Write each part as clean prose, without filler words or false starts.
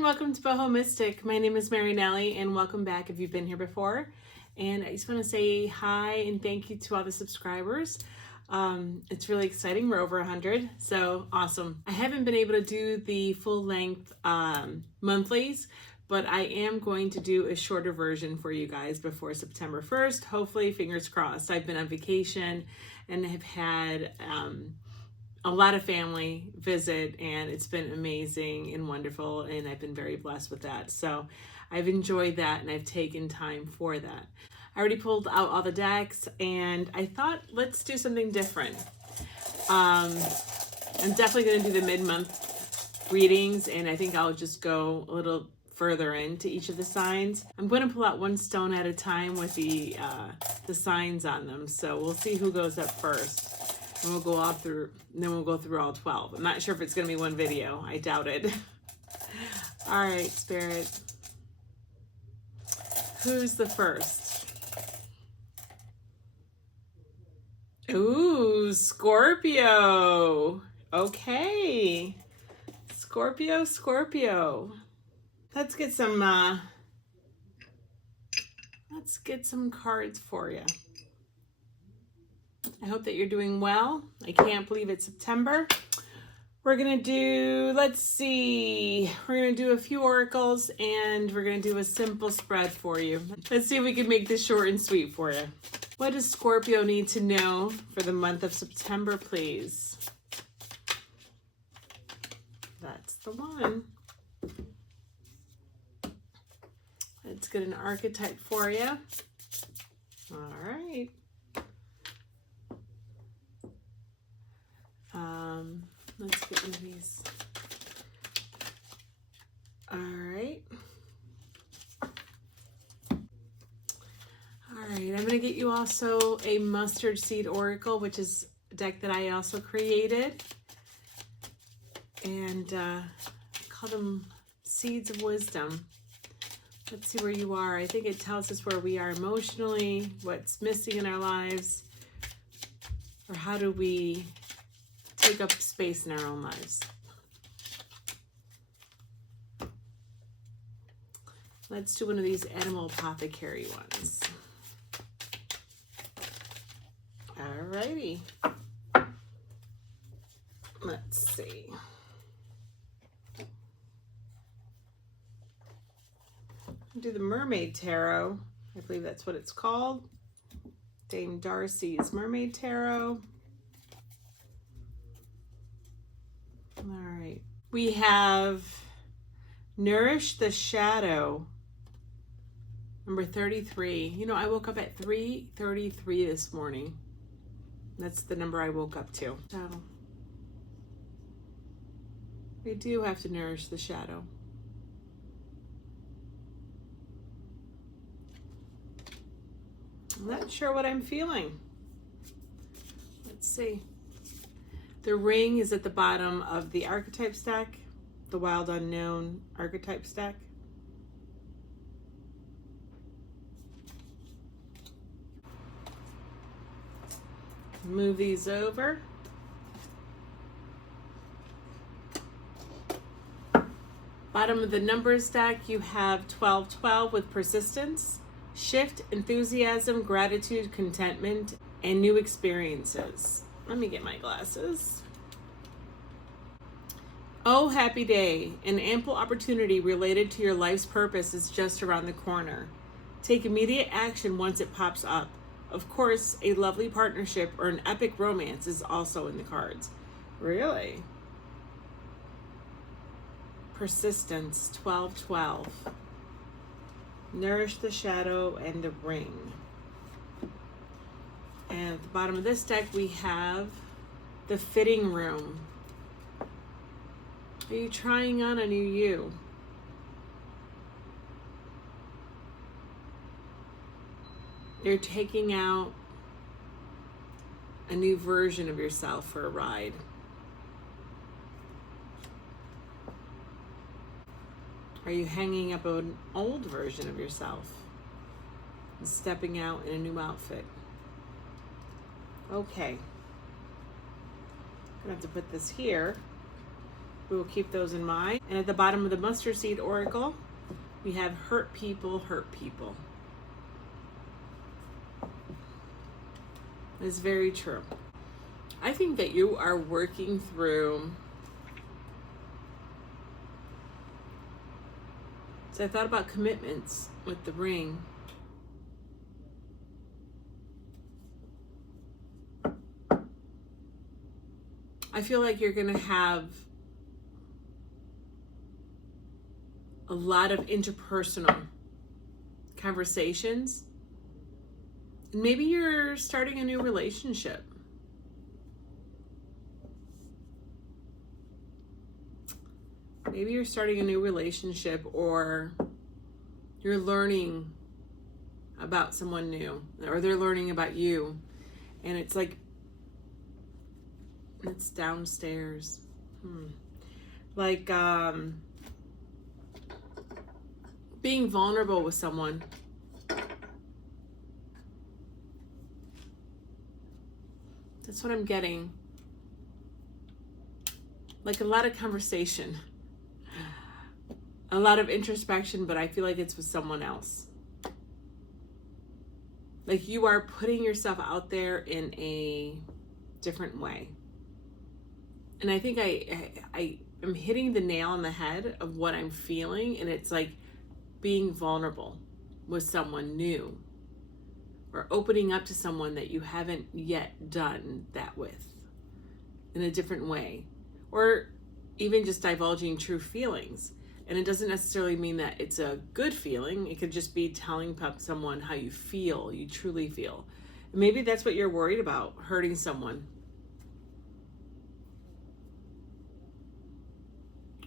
everyone, welcome to BohoMystic. My name is Mary Nelly and welcome back if you've been here before. And I just want to say hi and thank you to all the subscribers. It's really exciting. We're over 100, so awesome. I haven't been able to do the full length monthlies, but I am going to do a shorter version for you guys before September 1st. Hopefully, fingers crossed. I've been on vacation and have had a lot of family visit, and it's been amazing and wonderful, and I've been very blessed with that. So I've enjoyed that and I've taken time for that. I already pulled out all the decks and I thought, let's do something different. I'm definitely going to do the mid-month readings, and I think I'll just go a little further into each of the signs. I'm going to pull out one stone at a time with the signs on them. So we'll see who goes up first. And we'll go all through, and then we'll go through all 12. I'm not sure if it's going to be one video. I doubt it. All right, Spirit. Who's the first? Ooh, Scorpio. Okay. Scorpio. Let's get some cards for you. I hope that you're doing well. I can't believe it's September. We're going to do, let's see, we're going to do a few oracles and we're going to do a simple spread for you. Let's see if we can make this short and sweet for you. What does Scorpio need to know for the month of September, please? That's the one. Let's get an archetype for you. All right. Let's get one of these. All right. I'm going to get you also a mustard seed oracle, which is a deck that I also created. And I call them seeds of wisdom. Let's see where you are. I think it tells us where we are emotionally, what's missing in our lives, or how do we take up space in our own lives. Let's do one of these animal apothecary ones. Alrighty. Let's see. I'll do the Mermaid Tarot. I believe that's what it's called. Dame Darcy's Mermaid Tarot. All right. We have Nourish the Shadow, number 33. You know, I woke up at 3:33 this morning. That's the number I woke up to. So we do have to nourish the shadow. I'm not sure what I'm feeling. Let's see. The ring is at the bottom of the archetype stack, the Wild Unknown archetype stack. Move these over. Bottom of the numbers stack, you have 1212 with persistence, shift, enthusiasm, gratitude, contentment, and new experiences. Let me get my glasses. Oh, happy day. An ample opportunity related to your life's purpose is just around the corner. Take immediate action once it pops up. Of course, a lovely partnership or an epic romance is also in the cards. Really? Persistence, 1212. Nourish the shadow and the ring. And at the bottom of this deck, we have the fitting room. Are you trying on a new you? You're taking out a new version of yourself for a ride. Are you hanging up an old version of yourself and stepping out in a new outfit? Okay. I'm gonna have to put this here We will keep those in mind. And at the bottom of the mustard seed oracle, we have hurt people, hurt people. It's very true. I think that you are working through. So I thought about commitments with the ring. I feel like you're going to have a lot of interpersonal conversations. Maybe you're starting a new relationship. Maybe you're starting a new relationship, or you're learning about someone new, or they're learning about you. And it's like, it's downstairs. Like being vulnerable with someone. That's what I'm getting. Like a lot of conversation. A lot of introspection, but I feel like it's with someone else. Like you are putting yourself out there in a different way. And I think I am hitting the nail on the head of what I'm feeling, and it's like being vulnerable with someone new, or opening up to someone that you haven't yet done that with in a different way, or even just divulging true feelings. And it doesn't necessarily mean that it's a good feeling. It could just be telling someone how you feel, you truly feel. And maybe that's what you're worried about, hurting someone.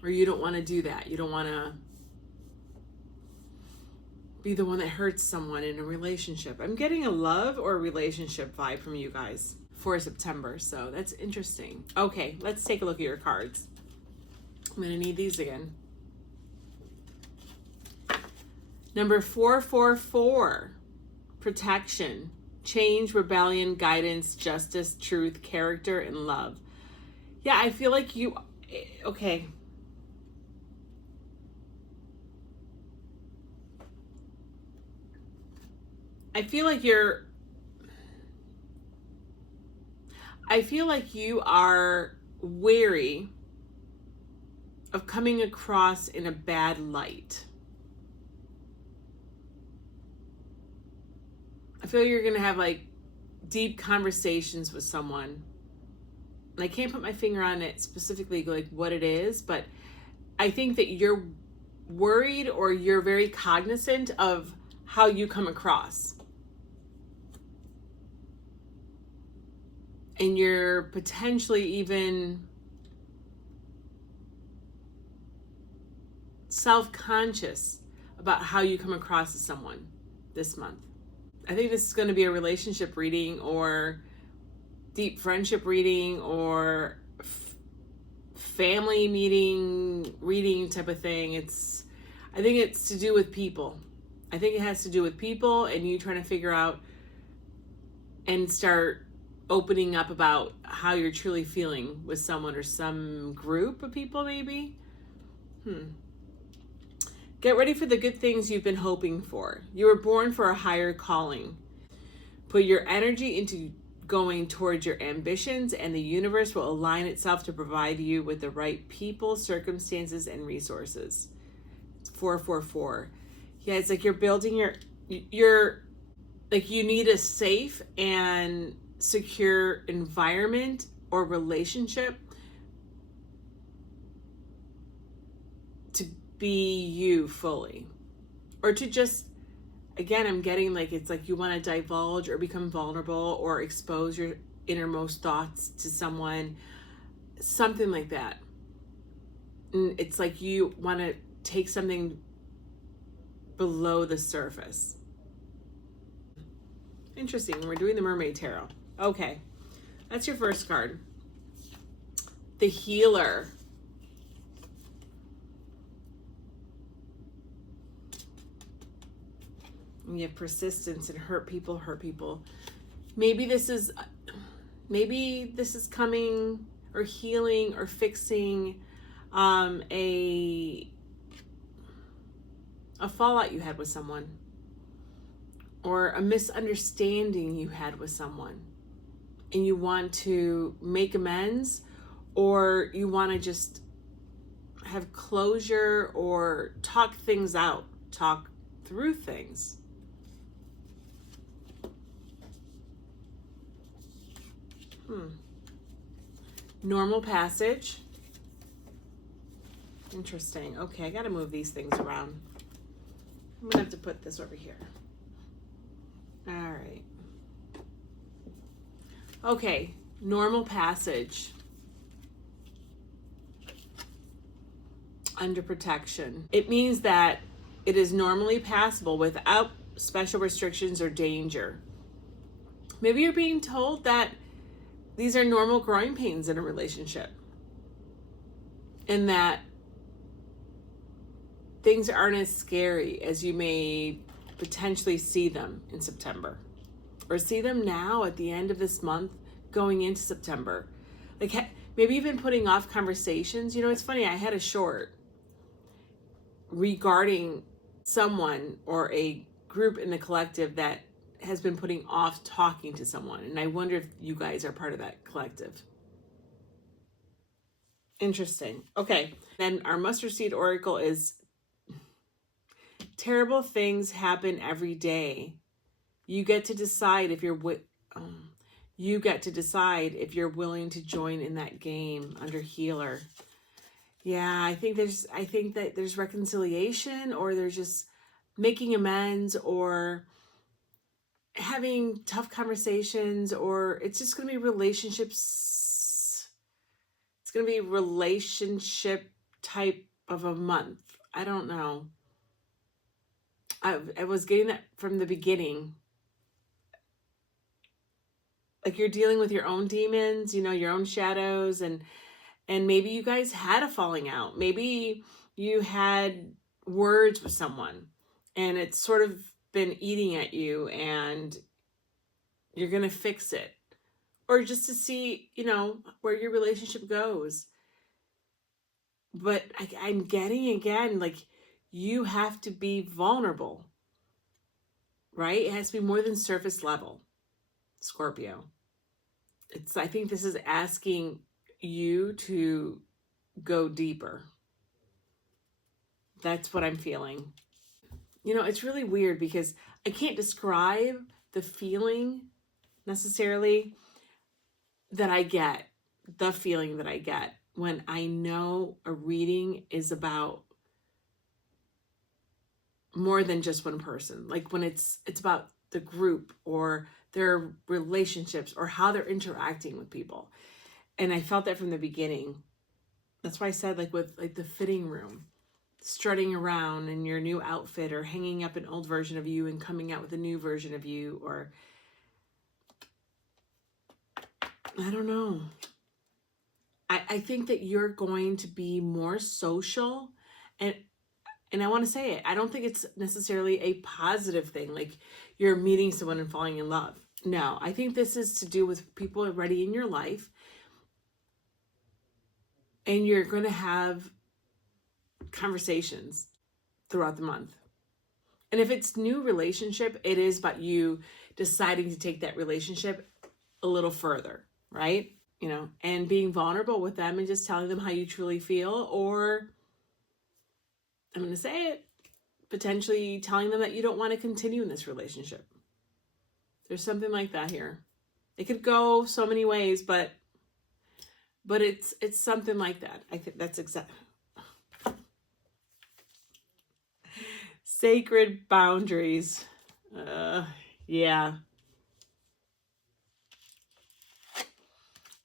Or you don't want to do that. You don't want to be the one that hurts someone in a relationship. I'm getting a love or a relationship vibe from you guys for September. So that's interesting. Okay, let's take a look at your cards. I'm going to need these again. Number 444, protection, change, rebellion, guidance, justice, truth, character, and love. Yeah, I feel like you, okay. I feel like you are wary of coming across in a bad light. I feel you're going to have like deep conversations with someone. And I can't put my finger on it specifically, like what it is, but I think that you're worried, or you're very cognizant of how you come across. And you're potentially even self-conscious about how you come across as someone this month. I think this is going to be a relationship reading, or deep friendship reading, or family meeting reading type of thing. I think it's to do with people. I think it has to do with people, and you trying to figure out and start opening up about how you're truly feeling with someone or some group of people, maybe. Get ready for the good things you've been hoping for. You were born for a higher calling. Put your energy into going towards your ambitions, and the universe will align itself to provide you with the right people, circumstances, and resources. It's 444. Yeah, it's like you're building you're like, you need a safe and secure environment or relationship to be you fully, or to just, again, I'm getting like, it's like you want to divulge or become vulnerable or expose your innermost thoughts to someone, something like that. And it's like you want to take something below the surface. Interesting. We're doing the Mermaid Tarot. Okay, that's your first card. The Healer. And you have persistence and hurt people, hurt people. Maybe this is coming or healing or fixing a fallout you had with someone, or a misunderstanding you had with someone, and you want to make amends, or you want to just have closure or talk things out, talk through things. Normal passage. Interesting. Okay, I got to move these things around. I'm going to have to put this over here. All right. Okay, normal passage. Under protection. It means that it is normally passable without special restrictions or danger. Maybe you're being told that these are normal growing pains in a relationship, and that things aren't as scary as you may potentially see them in September, or see them now at the end of this month going into September. Like maybe even putting off conversations. You know, it's funny, I had a short regarding someone or a group in the collective that has been putting off talking to someone, and I wonder if you guys are part of that collective. Interesting. Okay, then our mustard seed oracle is terrible things happen every day. You get to decide if you're willing to join in that game under healer. Yeah, I think that there's reconciliation, or there's just making amends, or having tough conversations, or it's just going to be relationships. It's going to be relationship type of a month. I don't know. I was getting that from the beginning. Like you're dealing with your own demons, you know, your own shadows, and maybe you guys had a falling out. Maybe you had words with someone and it's sort of been eating at you, and you're going to fix it. Or just to see, you know, where your relationship goes. But I'm getting again, like, you have to be vulnerable, right? It has to be more than surface level, Scorpio. I think this is asking you to go deeper. That's what I'm feeling. You know, it's really weird because I can't describe the feeling necessarily that I get, the feeling that I get when I know a reading is about more than just one person. Like when it's about the group or their relationships or how they're interacting with people. And I felt that from the beginning. That's why I said, like, with like the fitting room, strutting around in your new outfit, or hanging up an old version of you and coming out with a new version of you, or I don't know. I think that you're going to be more social, and I want to say it, I don't think it's necessarily a positive thing, like you're meeting someone and falling in love. No, I think this is to do with people already in your life, and you're going to have conversations throughout the month. And if it's new relationship, it is about you deciding to take that relationship a little further, right? You know, and being vulnerable with them and just telling them how you truly feel, or I'm going to say it, potentially telling them that you don't want to continue in this relationship. There's something like that here. It could go so many ways, but it's something like that. I think that's exactly. Sacred boundaries. Yeah.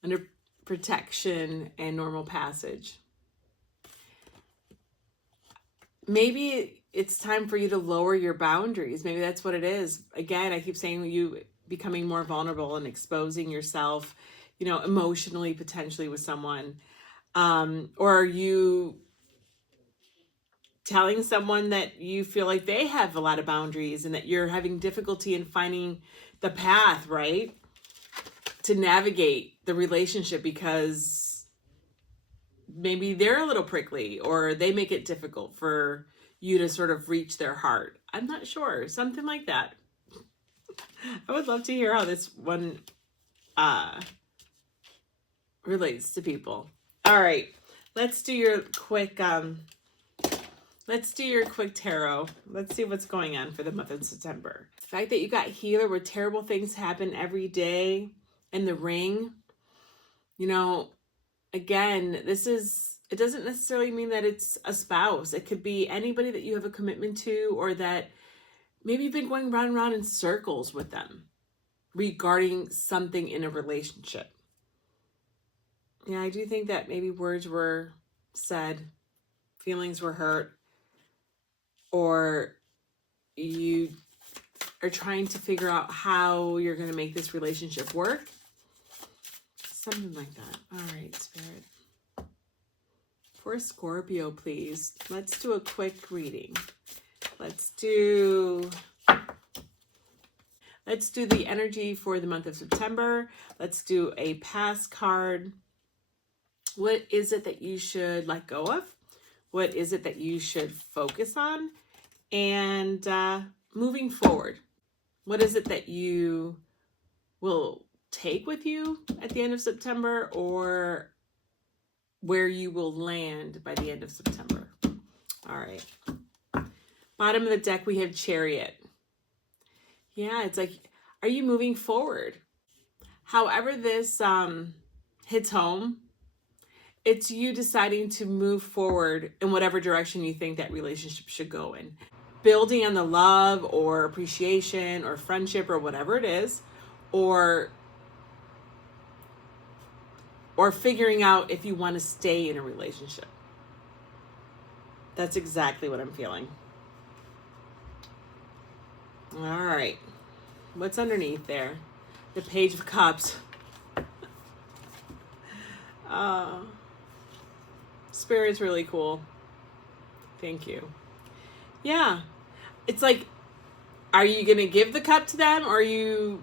Under protection and normal passage. Maybe it's time for you to lower your boundaries. Maybe that's what it is. Again, I keep saying you becoming more vulnerable and exposing yourself, you know, emotionally, potentially with someone. Or you telling someone that you feel like they have a lot of boundaries and that you're having difficulty in finding the path, right, to navigate the relationship because maybe they're a little prickly, or they make it difficult for you to sort of reach their heart. I'm not sure. Something like that. I would love to hear how this one relates to people. All right. Let's do your quick tarot. Let's see what's going on for the month of September. The fact that you got healer, where terrible things happen every day, and the ring. You know, again, it doesn't necessarily mean that it's a spouse. It could be anybody that you have a commitment to, or that maybe you've been going round and round in circles with them regarding something in a relationship. Yeah, I do think that maybe words were said, feelings were hurt, or you are trying to figure out how you're going to make this relationship work. Something like that. All right, Spirit. For Scorpio, please. Let's do a quick reading. Let's do the energy for the month of September. Let's do a past card. What is it that you should let go of? What is it that you should focus on? And moving forward, what is it that you will take with you at the end of September, or where you will land by the end of September? All right. Bottom of the deck, we have Chariot. Yeah, it's like, are you moving forward? However this hits home, it's you deciding to move forward in whatever direction you think that relationship should go in. Building on the love or appreciation or friendship or whatever it is, or figuring out if you want to stay in a relationship. That's exactly what I'm feeling. All right. What's underneath there? The Page of Cups. Spirit's really cool. Thank you. Yeah. It's like, are you going to give the cup to them? Or are you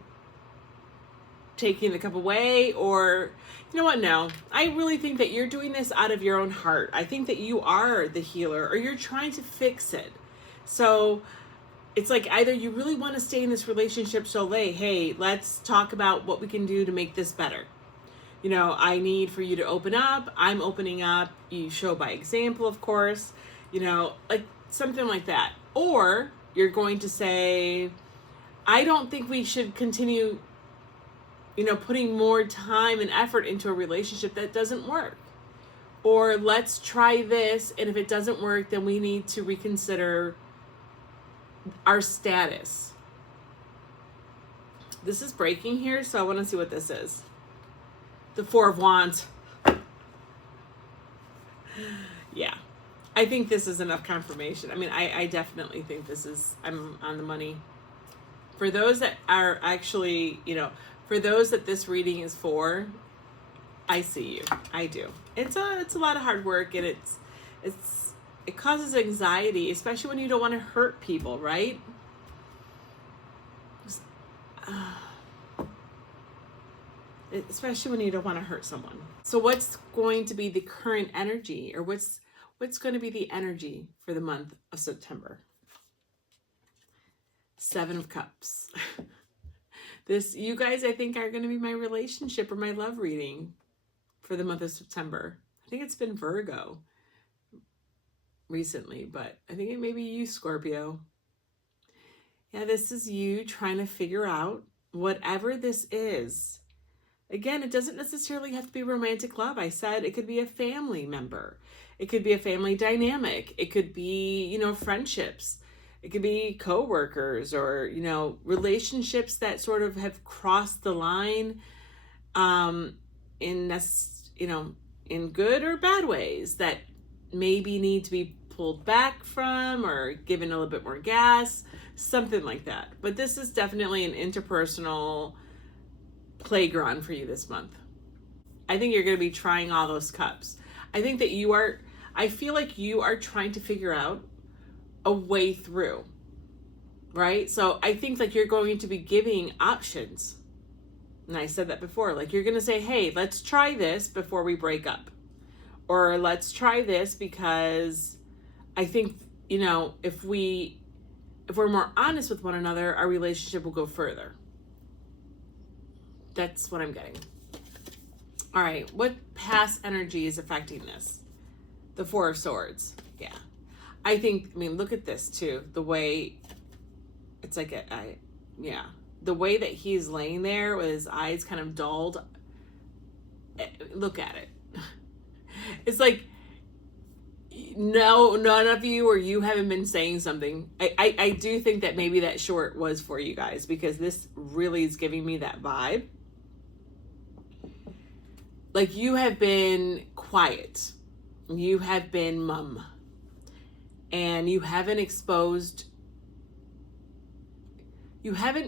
taking the cup away? Or, you know what? No. I really think that you're doing this out of your own heart. I think that you are the healer, or you're trying to fix it. So it's like, either you really want to stay in this relationship, so hey, let's talk about what we can do to make this better. You know, I need for you to open up. I'm opening up. You show by example, of course. You know, like something like that. Or you're going to say, I don't think we should continue, putting more time and effort into a relationship that doesn't work. Or let's try this, and if it doesn't work, then we need to reconsider our status. This is breaking here, so I want to see what this is. The Four of Wands. Yeah. I think this is enough confirmation. I mean, I definitely think I'm on the money. For those that are actually, for those that this reading is for, I see you. I do. It's a lot of hard work, and it causes anxiety, especially when you don't want to hurt people, right? Especially when you don't want to hurt someone. So what's going to be the current energy, or what's going to be the energy for the month of September? Seven of Cups. You guys, I think, are going to be my relationship or my love reading for the month of September. I think it's been Virgo recently, but I think it may be you, Scorpio. Yeah, this is you trying to figure out whatever this is. Again, it doesn't necessarily have to be romantic love. I said it could be a family member. It could be a family dynamic. It could be, friendships. It could be coworkers, or, relationships that sort of have crossed the line in good or bad ways that maybe need to be pulled back from or given a little bit more gas, something like that. But this is definitely an interpersonal playground for you this month. I think you're going to be trying all those cups. I think that I feel like you are trying to figure out a way through, right? So I think like you're going to be giving options. And I said that before, like you're going to say, hey, let's try this before we break up. Or let's try this because I think, you know, if we're more honest with one another, our relationship will go further. That's what I'm getting. All right, what past energy is affecting this? The Four of Swords. Yeah. I mean, look at this too. The way it's like, the way that he's laying there with his eyes kind of dulled. Look at it. It's like, no, none of you or you haven't been saying something. I do think that maybe that short was for you guys, because this really is giving me that vibe. Like, you have been quiet. You have been mum. And you haven't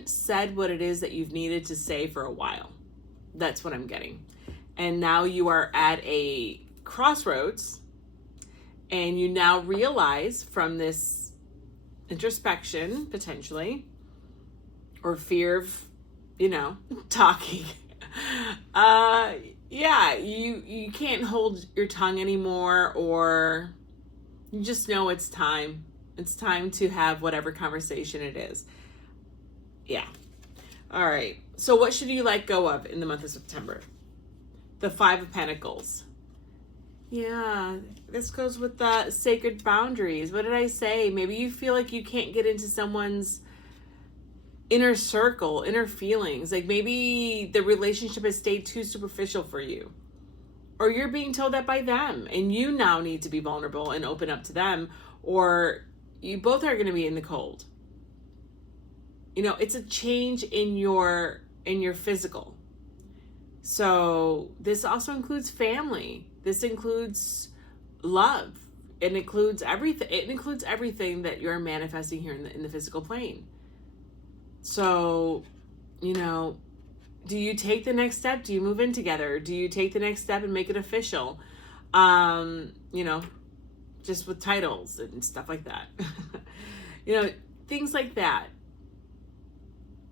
said what it is that you've needed to say for a while. That's what I'm getting. And now you are at a crossroads, and you now realize from this introspection, potentially, or fear of, you know, talking, you can't hold your tongue anymore, or you just know it's time. It's time to have whatever conversation it is. Yeah. All right. So what should you let go of in the month of September? The Five of Pentacles. Yeah, this goes with the sacred boundaries. What did I say? Maybe you feel like you can't get into someone's inner circle, inner feelings. Like, maybe the relationship has stayed too superficial for you. Or you're being told that by them, and you now need to be vulnerable and open up to them, or you both are going to be in the cold. You know, it's a change in your physical. So this also includes family. This includes love. It includes everything. It includes everything that you're manifesting here in the physical plane. So, you know, do you take the next step? Do you move in together? Do you take the next step and make it official? You know, just with titles and stuff like that. You know, things like that.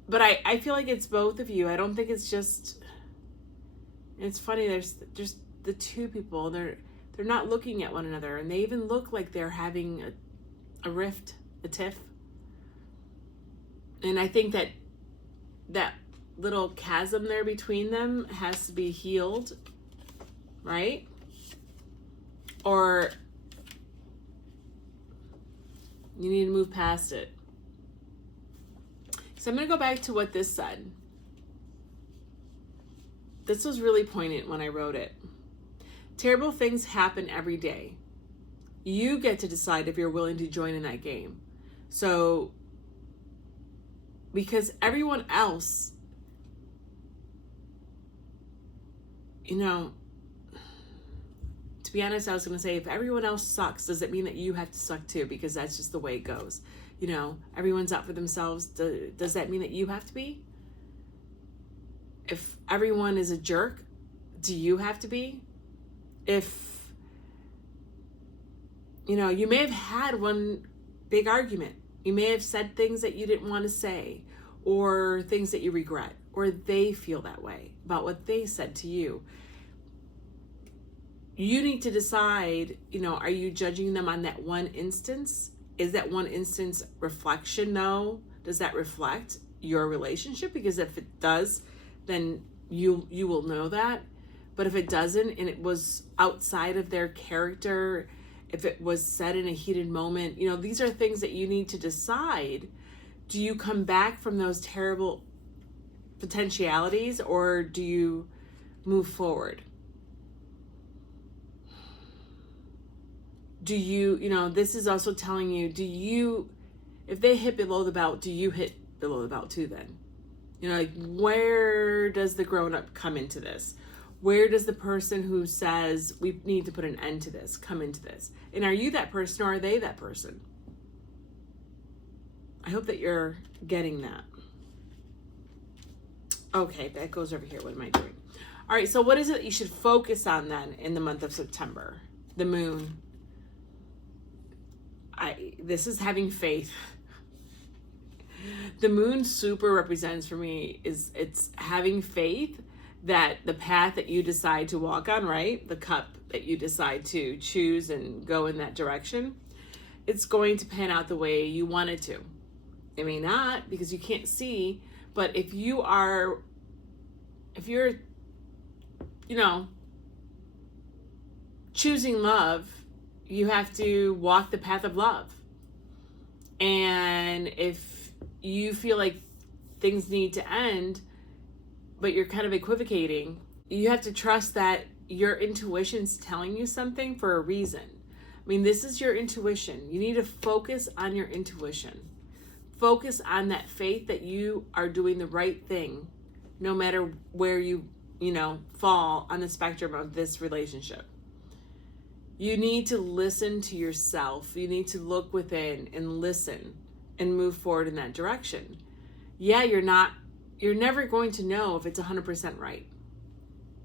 But I feel like it's both of you. I don't think it's just... It's funny, there's the two people, they're not looking at one another, and they even look like they're having a rift, a tiff. And I think that little chasm there between them has to be healed, right? Or you need to move past it. So I'm going to go back to what this said. This was really poignant when I wrote it. Terrible things happen every day. You get to decide if you're willing to join in that game. So, because everyone else, you know, to be honest, I was going to say, if everyone else sucks, does it mean that you have to suck too? Because that's just the way it goes. You know, everyone's out for themselves. Does that mean that you have to be? If everyone is a jerk, do you have to be? If, you know, you may have had one big argument. You may have said things that you didn't want to say, or things that you regret, or they feel that way about what they said to you. You need to decide, you know, are you judging them on that one instance? Is that one instance reflection, though? Does that reflect your relationship? Because if it does, then you will know that. But if it doesn't, and it was outside of their character, if it was said in a heated moment, you know, these are things that you need to decide. Do you come back from those terrible potentialities, or do you move forward? Do you, you know, this is also telling you, if they hit below the belt, do you hit below the belt too then? You know, like, where does the grown-up come into this? Where does the person who says we need to put an end to this come into this? And are you that person, or are they that person? I hope that you're getting that. Okay, that goes over here. What am I doing? All right, so what is it that you should focus on then in the month of September? The moon. This is having faith. The moon super represents for me it's having faith that the path that you decide to walk on, right? The cup that you decide to choose and go in that direction, it's going to pan out the way you want it to. It may not, because you can't see, but if you're, you know, choosing love, you have to walk the path of love. And if you feel like things need to end, but you're kind of equivocating, you have to trust that your intuition's telling you something for a reason. I mean, this is your intuition. You need to focus on your intuition. Focus on that faith that you are doing the right thing, no matter where you fall on the spectrum of this relationship. You need to listen to yourself. You need to look within and listen and move forward in that direction. Yeah, you're never going to know if it's 100% right.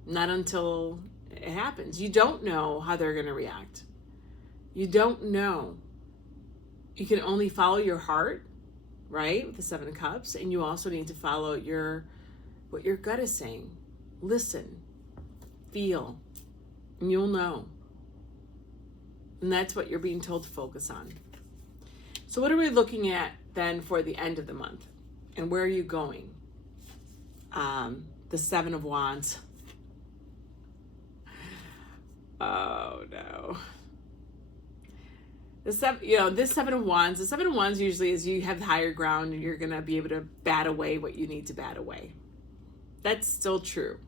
Not until it happens. You don't know how they're going to react. You don't know. You can only follow your heart, right? With the Seven of Cups. And you also need to follow what your gut is saying. Listen, feel, and you'll know. And that's what you're being told to focus on. So what are we looking at then for the end of the month? And where are you going? The Seven of Wands. Oh no. This Seven of Wands. The Seven of Wands usually is you have the higher ground and you're going to be able to bat away what you need to bat away. That's still true.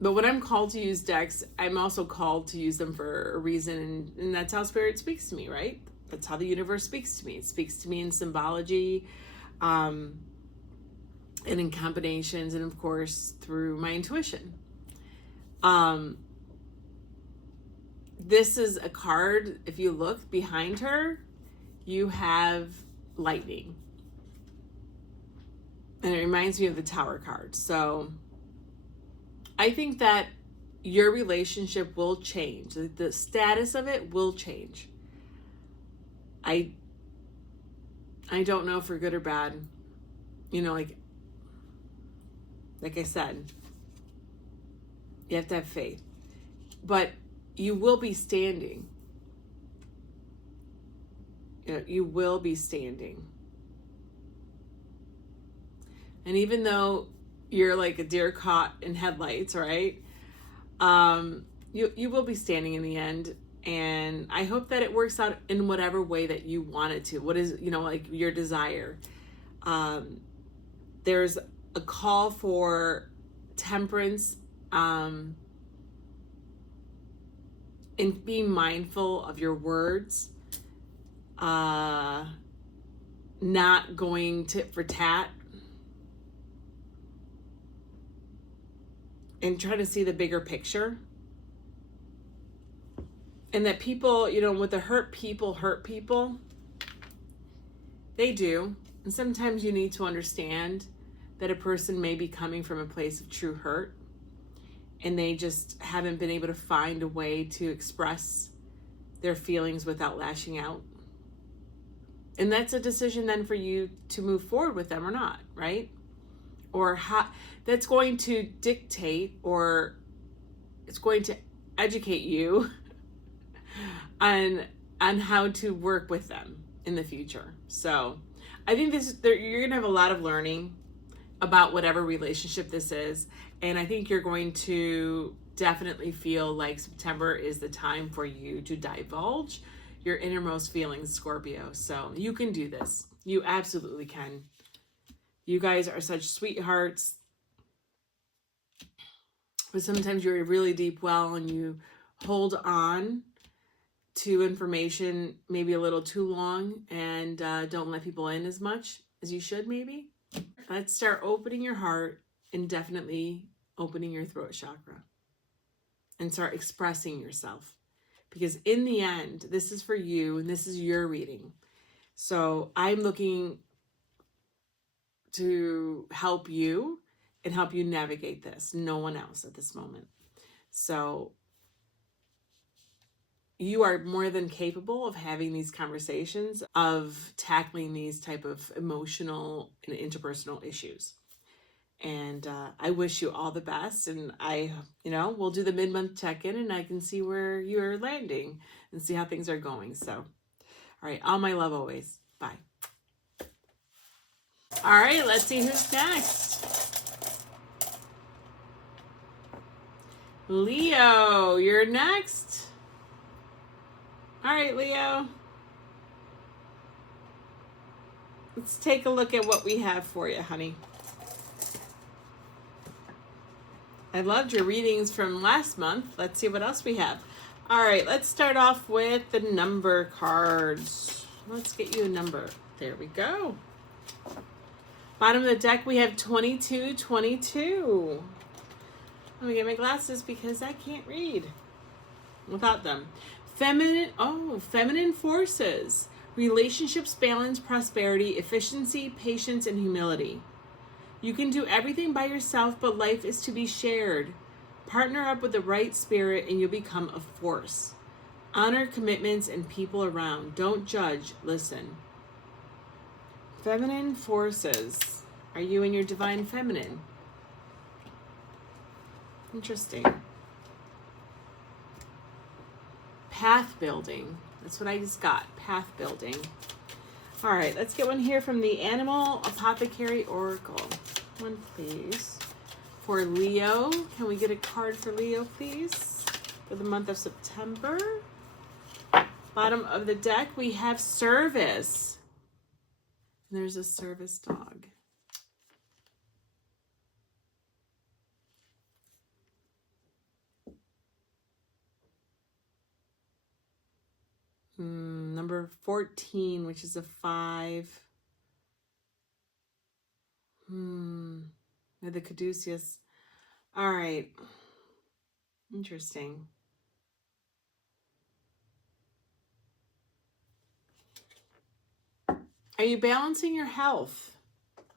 But when I'm called to use decks, I'm also called to use them for a reason, and that's how Spirit speaks to me, right? That's how the universe speaks to me. It speaks to me in symbology, and in combinations, and of course through my intuition. This is a card. If you look behind her, you have lightning, and it reminds me of the Tower card. So I think that your relationship will change. The status of it will change. I don't know for good or bad. Like I said, you have to have faith. But you will be standing. You will be standing. And even though you're like a deer caught in headlights, right? You will be standing in the end. And I hope that it works out in whatever way that you want it to. What is, like your desire. There's a call for temperance, and being mindful of your words, not going tit for tat, and try to see the bigger picture. And that people, with the hurt people, they do. And sometimes you need to understand that a person may be coming from a place of true hurt, and they just haven't been able to find a way to express their feelings without lashing out. And that's a decision then for you to move forward with them or not, right? Or how that's going to dictate, or it's going to educate you on how to work with them in the future. So I think you're going to have a lot of learning about whatever relationship this is. And I think you're going to definitely feel like September is the time for you to divulge your innermost feelings, Scorpio. So you can do this. You absolutely can. You guys are such sweethearts. But sometimes you're a really deep well and you hold on to information maybe a little too long, and don't let people in as much as you should maybe. Let's start opening your heart and definitely opening your throat chakra and start expressing yourself. Because in the end, this is for you and this is your reading. So I'm looking to help you and help you navigate this. No one else at this moment. So you are more than capable of having these conversations, of tackling these type of emotional and interpersonal issues. And I wish you all the best. And we'll do the mid-month check-in and I can see where you're landing and see how things are going. So, all right. All my love always. Bye. All right. Let's see who's next. Leo, you're next. All right, Leo. Let's take a look at what we have for you, honey. I loved your readings from last month. Let's see what else we have. All right, let's start off with the number cards. Let's get you a number. There we go. Bottom of the deck, we have 2222. Let me get my glasses because I can't read without them. Feminine forces. Relationships, balance, prosperity, efficiency, patience, and humility. You can do everything by yourself, but life is to be shared. Partner up with the right spirit and you'll become a force. Honor commitments and people around. Don't judge, listen. Feminine forces. Are you in your divine feminine? Interesting. Path building. That's what I just got. Path building. All right, let's get one here from the Animal Apothecary Oracle. One, please. For Leo, can we get a card for Leo, please? For the month of September. Bottom of the deck, we have service. And there's a service dog. Number 14, which is a 5. The caduceus. All right. Interesting. Are you balancing your health?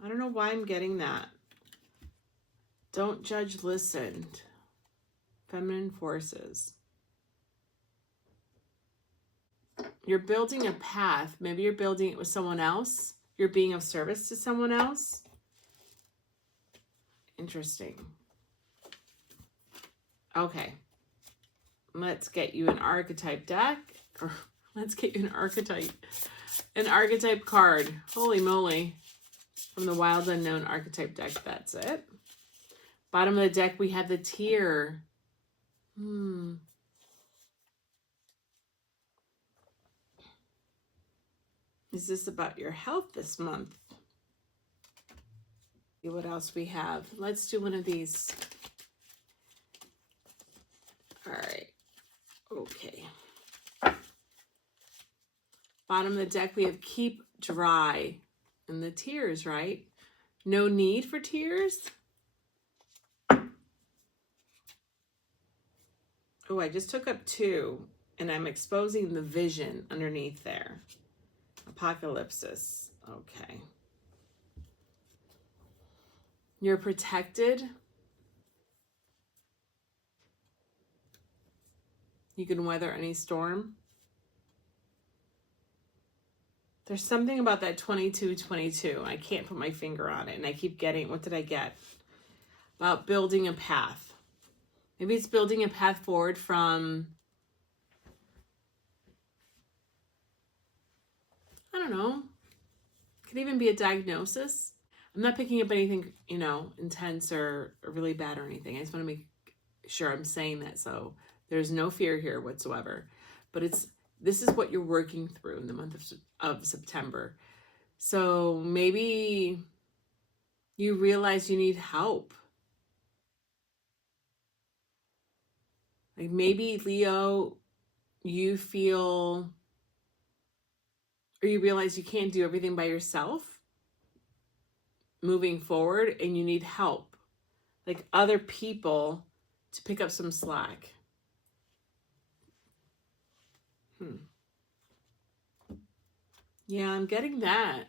I don't know why I'm getting that. Don't judge, listen. Feminine forces. You're building a path. Maybe you're building it with someone else. You're being of service to someone else. Interesting. Okay. Let's get you an archetype deck. Or let's get you an archetype card. Holy moly. From the Wild Unknown archetype deck. That's it. Bottom of the deck, we have the Tear. Is this about your health this month? See what else we have. Let's do one of these. All right. Okay. Bottom of the deck, we have Keep Dry. And the tears, right? No need for tears. Oh, I just took up 2. And I'm exposing the vision underneath there. Apocalypsis. Okay. You're protected. You can weather any storm. There's something about that 2222. I can't put my finger on it. And I keep getting, what did I get? About building a path. Maybe it's building a path forward from, I don't know. Could even be a diagnosis. I'm not picking up anything, intense or really bad or anything. I just want to make sure I'm saying that. So there's no fear here whatsoever. But this is what you're working through in the month of September. So maybe you realize you need help. Like maybe, Leo, you feel, or you realize you can't do everything by yourself moving forward and you need help. Like other people to pick up some slack. Yeah, I'm getting that.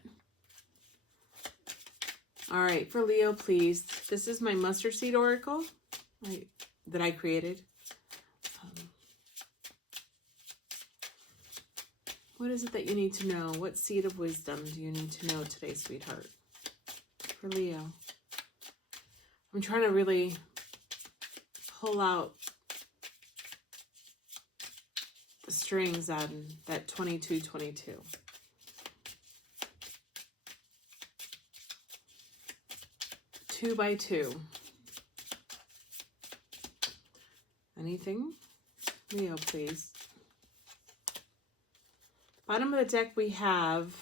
All right, for Leo, please. This is my mustard seed oracle that I created. What is it that you need to know? What seed of wisdom do you need to know today, sweetheart? For Leo. I'm trying to really pull out the strings on that 2222. Two by two. Anything? Leo, please. Bottom of the deck we have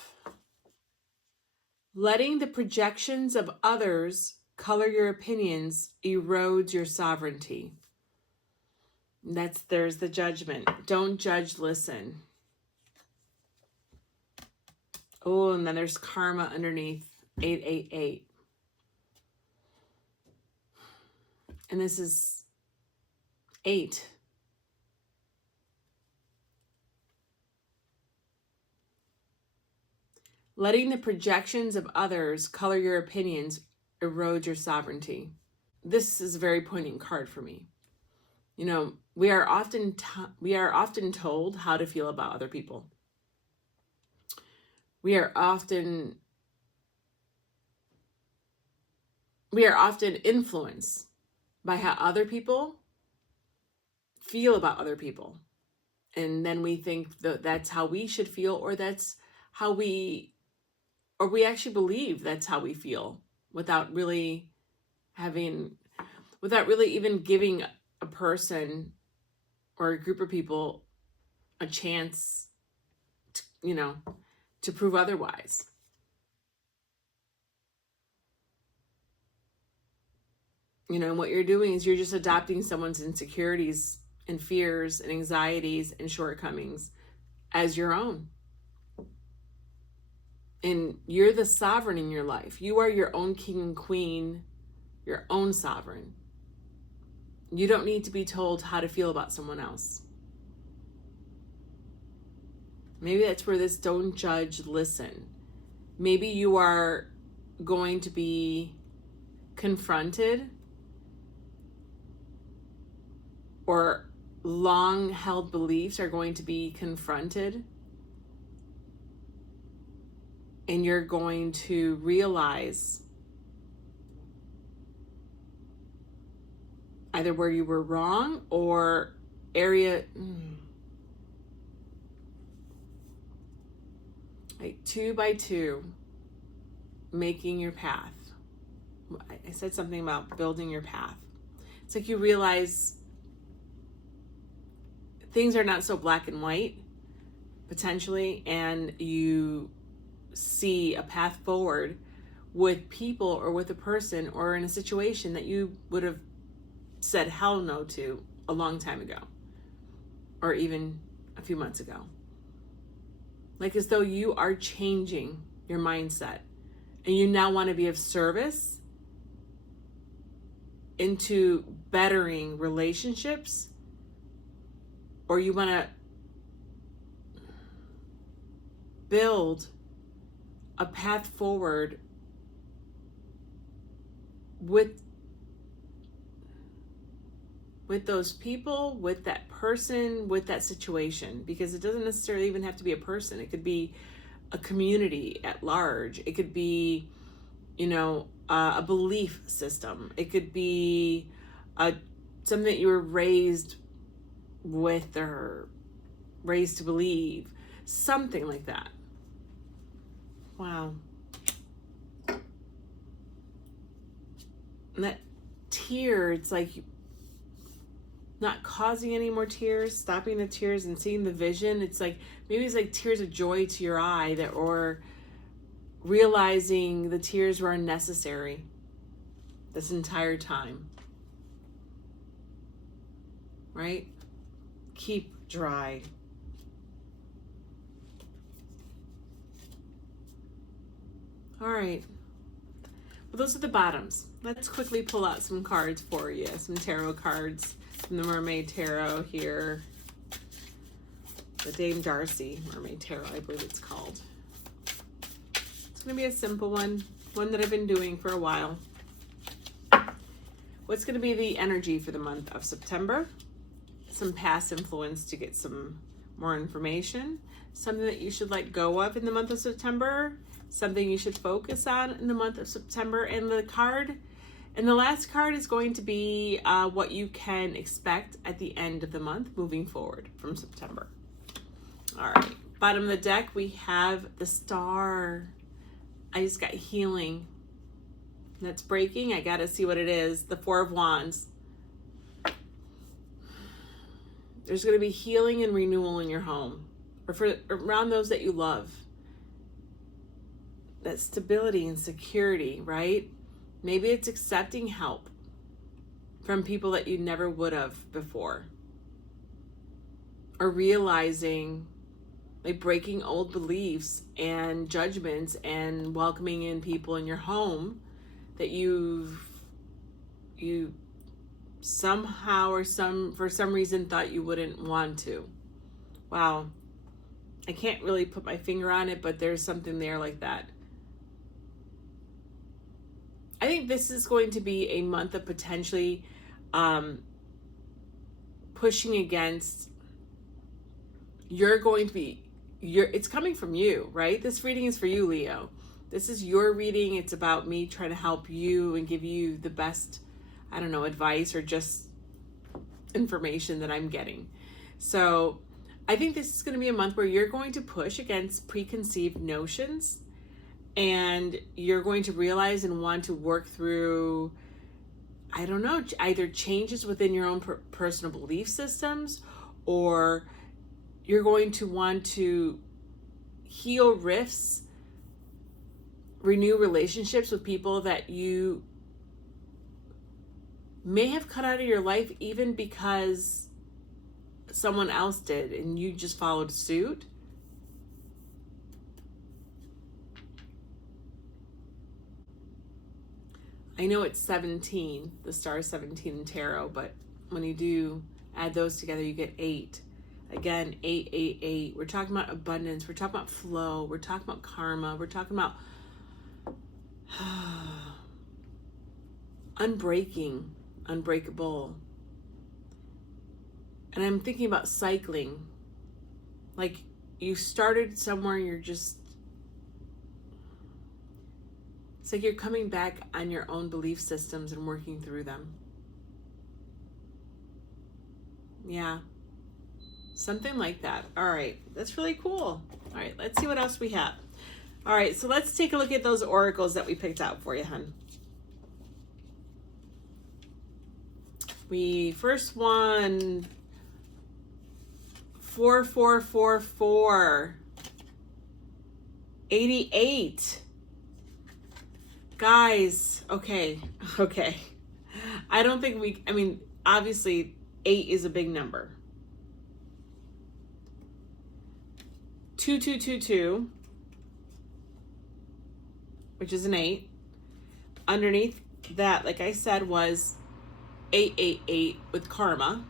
letting the projections of others color your opinions erodes your sovereignty. There's the judgment. Don't judge, listen. Oh, and then there's karma underneath 888. And this is 8. Letting the projections of others color your opinions erode your sovereignty. This is a very poignant card for me. You know, we are often told how to feel about other people. We are often influenced by how other people feel about other people. And then we think that that's how we should feel, or that's how we actually believe that's how we feel, without really even giving a person or a group of people a chance to, to prove otherwise. And what you're doing is you're just adopting someone's insecurities and fears and anxieties and shortcomings as your own. And you're the sovereign in your life. You are your own king and queen, your own sovereign. You don't need to be told how to feel about someone else. Maybe that's where this don't judge, listen. Maybe you are going to be confronted, or long-held beliefs are going to be confronted, and you're going to realize either where you were wrong or like 2 by 2, making your path. I said something about building your path. It's like you realize things are not so black and white, potentially, and you see a path forward with people or with a person or in a situation that you would have said hell no to a long time ago, or even a few months ago. Like as though you are changing your mindset and you now want to be of service into bettering relationships, or you want to build a path forward with those people, with that person, with that situation, because it doesn't necessarily even have to be a person. It could be a community at large. It could be, a belief system. It could be something that you were raised with or raised to believe, something like that. Wow. And that tear, it's like not causing any more tears, stopping the tears and seeing the vision. It's like, maybe it's like tears of joy to your eye, or realizing the tears were unnecessary this entire time. Right? Keep dry. All right. Well, those are the bottoms. Let's quickly pull out some cards for you, some tarot cards from the Mermaid Tarot here. The Dame Darcy Mermaid Tarot, I believe it's called. It's going to be a simple one that I've been doing for a while. What's going to be the energy for the month of September? Some past influence to get some more information. Something that you should let go of in the month of September. Something you should focus on in the month of September. And the card And the last card is going to be what you can expect at the end of the month moving forward from September. All right, bottom of the deck, we have the Star. I just got healing. That's breaking. I got to see what it is. The Four of Wands. There's going to be healing and renewal in your home or around those that you love. That stability and security, right? Maybe it's accepting help from people that you never would have before. Or realizing, like, breaking old beliefs and judgments and welcoming in people in your home that you somehow or for some reason thought you wouldn't want to. Wow. I can't really put my finger on it, but there's something there like that. I think this is going to be a month of potentially pushing against. It's coming from you, right? This reading is for you, Leo. This is your reading. It's about me trying to help you and give you the best, I don't know, advice or just information that I'm getting. So I think this is going to be a month where you're going to push against preconceived notions, and you're going to realize and want to work through, I don't know, either changes within your own personal belief systems, or you're going to want to heal rifts, renew relationships with people that you may have cut out of your life even because someone else did and you just followed suit. I know it's 17, the star is 17 in tarot, but when you do add those together, you get 8. Again, 888. We're talking about abundance. We're talking about flow. We're talking about karma. We're talking about unbreakable. And I'm thinking about cycling. Like, you started somewhere and you're just, it's like you're coming back on your own belief systems and working through them. Yeah. Something like that. All right. That's really cool. All right. Let's see what else we have. All right. So let's take a look at those oracles that we picked out for you, hun. We first won 4444. 88. Guys, okay. I don't think obviously 8 is a big number. 2222, which is an 8. Underneath that, like I said, was 888 with karma.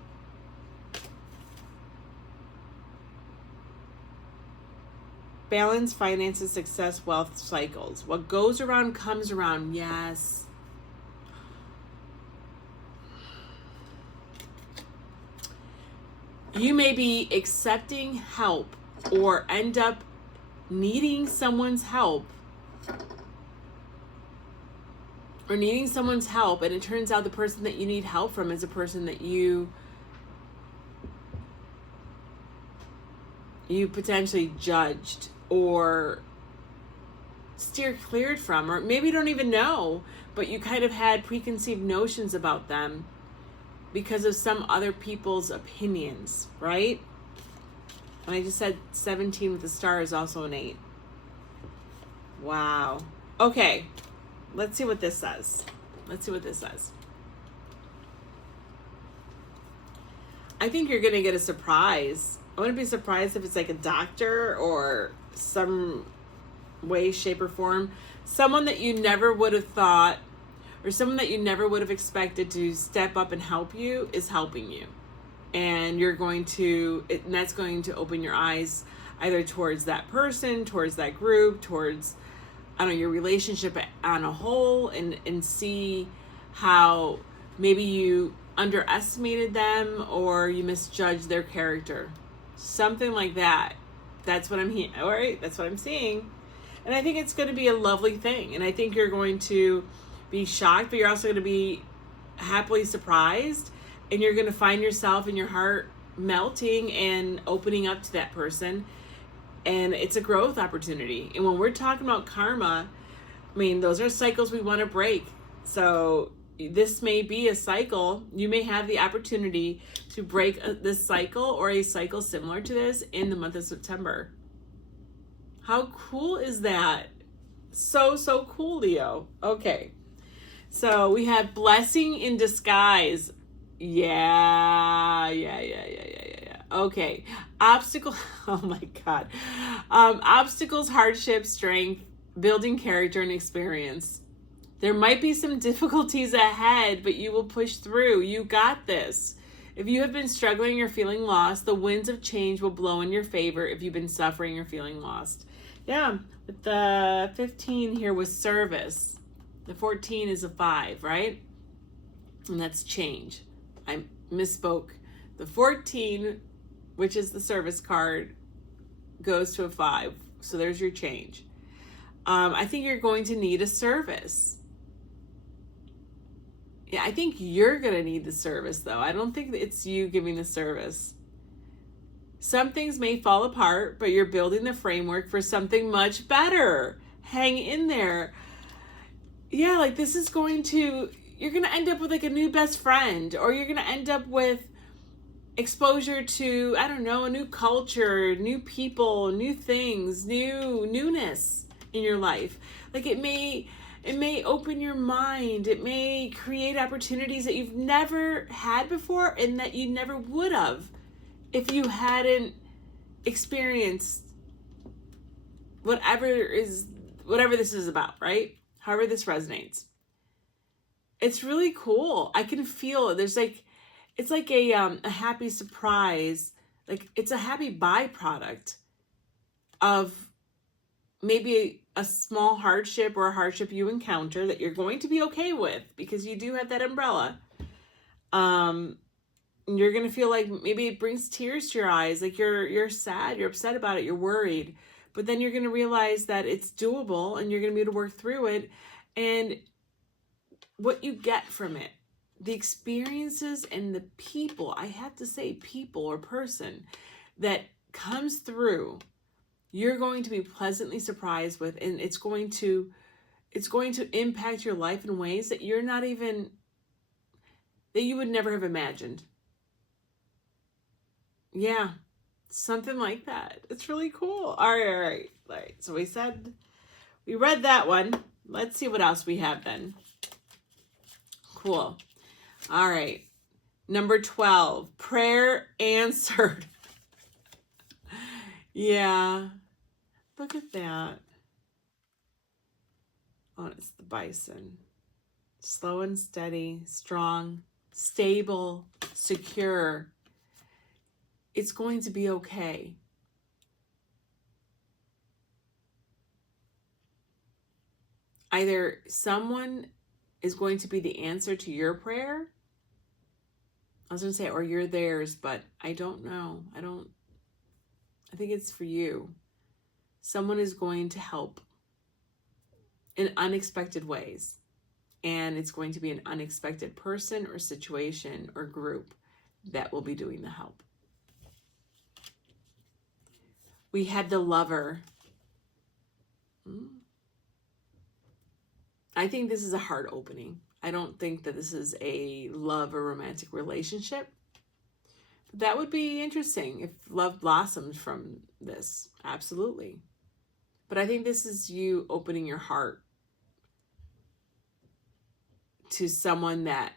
Balance, finances, success, wealth, cycles. What goes around comes around. Yes. You may be accepting help or end up needing someone's help. And it turns out the person that you need help from is a person that you potentially judged or steer cleared from, or maybe you don't even know, but you kind of had preconceived notions about them because of some other people's opinions, right? And I just said 17 with the star is also an 8. Wow. Okay. Let's see what this says. I think you're going to get a surprise. I wouldn't be surprised if it's like a doctor or some way, shape, or form. Someone that you never would have thought, or someone that you never would have expected to step up and help you is helping you. And you're going to, and that's going to open your eyes either towards that person, towards that group, towards, I don't know, your relationship on a whole, and see how maybe you underestimated them or you misjudged their character. Something like that. That's what I'm hearing. All right, that's what I'm seeing. And I think it's going to be a lovely thing. And I think you're going to be shocked, but you're also going to be happily surprised, and you're going to find yourself in your heart melting and opening up to that person, and it's a growth opportunity. And when we're talking about karma, I mean, those are cycles we want to break. So this may be a cycle. You may have the opportunity to break this cycle or a cycle similar to this in the month of September. How cool is that? So cool, Leo. Okay. So we have blessing in disguise. Yeah. Okay. Obstacle. Oh my God. Obstacles, hardships, strength, building character and experience. There might be some difficulties ahead, but you will push through. You got this. If you have been struggling or feeling lost, the winds of change will blow in your favor if you've been suffering or feeling lost. Yeah, but the 15 here was service. The 14 is a 5, right? And that's change. I misspoke. The 14, which is the service card, goes to a 5. So there's your change. I think you're going to need a service. Yeah, I think you're going to need the service, though. I don't think it's you giving the service. Some things may fall apart, but you're building the framework for something much better. Hang in there. Yeah, like this is going to, you're going to end up with like a new best friend, or you're going to end up with exposure to, I don't know, a new culture, new people, new things, newness in your life. Like it may open your mind. It may create opportunities that you've never had before and that you never would have if you hadn't experienced whatever this is about, right? However this resonates. It's really cool. I can feel it. There's like, it's like a happy surprise. Like it's a happy byproduct of maybe a small hardship or a hardship you encounter that you're going to be okay with because you do have that umbrella. You're going to feel like maybe it brings tears to your eyes. Like you're sad, you're upset about it, you're worried. But then you're going to realize that it's doable and you're going to be able to work through it. And what you get from it, the experiences and the people, I have to say people or person that comes through, you're going to be pleasantly surprised with, and it's going to impact your life in ways that you're not even, that you would never have imagined. Yeah, something like that. It's really cool. All right. So we read that one. Let's see what else we have then. Cool. All right. Number 12, prayer answered. Yeah. Look at that. Oh, it's the bison. Slow and steady, strong, stable, secure. It's going to be okay. Either someone is going to be the answer to your prayer. I was going to say, or you're theirs, but I don't know. I think it's for you. Someone is going to help in unexpected ways. And it's going to be an unexpected person or situation or group that will be doing the help. We had the lover. I think this is a heart opening. I don't think that this is a love or romantic relationship. That would be interesting if love blossomed from this. Absolutely. But I think this is you opening your heart to someone that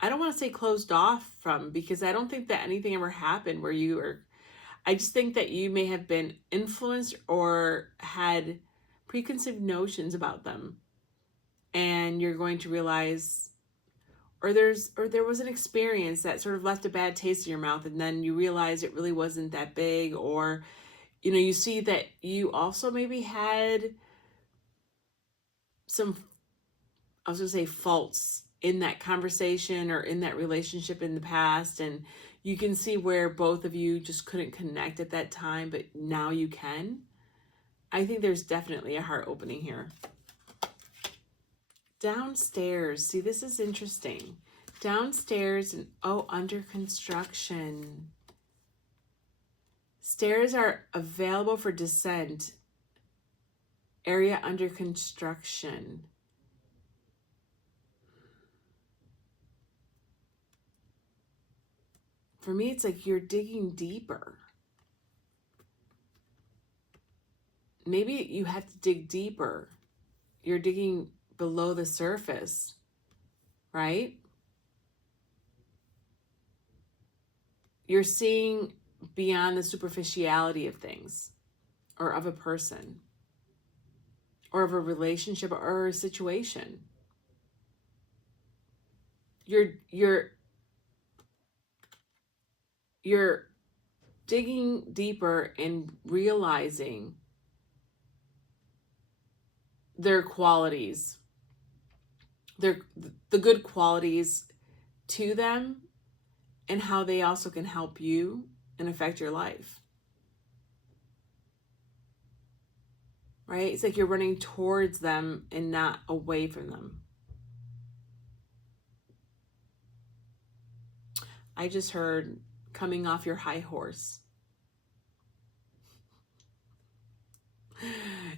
I don't want to say closed off from, because I don't think that anything ever happened where you were, I just think that you may have been influenced or had preconceived notions about them. And you're going to realize, or there was an experience that sort of left a bad taste in your mouth, and then you realize it really wasn't that big, or, you know, you see that you also maybe had some, I was going to say faults in that conversation or in that relationship in the past, and you can see where both of you just couldn't connect at that time, but now you can. I think there's definitely a heart opening here. Downstairs. See, this is interesting. Downstairs and, oh, under construction. Stairs are available for descent. Area under construction. For me, it's like you're digging deeper. Maybe you have to dig deeper. You're digging below the surface, right? You're seeing beyond the superficiality of things, or of a person, or of a relationship, or a situation. You're digging deeper and realizing their qualities, the good qualities to them, and how they also can help you and affect your life. Right? It's like you're running towards them and not away from them. I just heard coming off your high horse.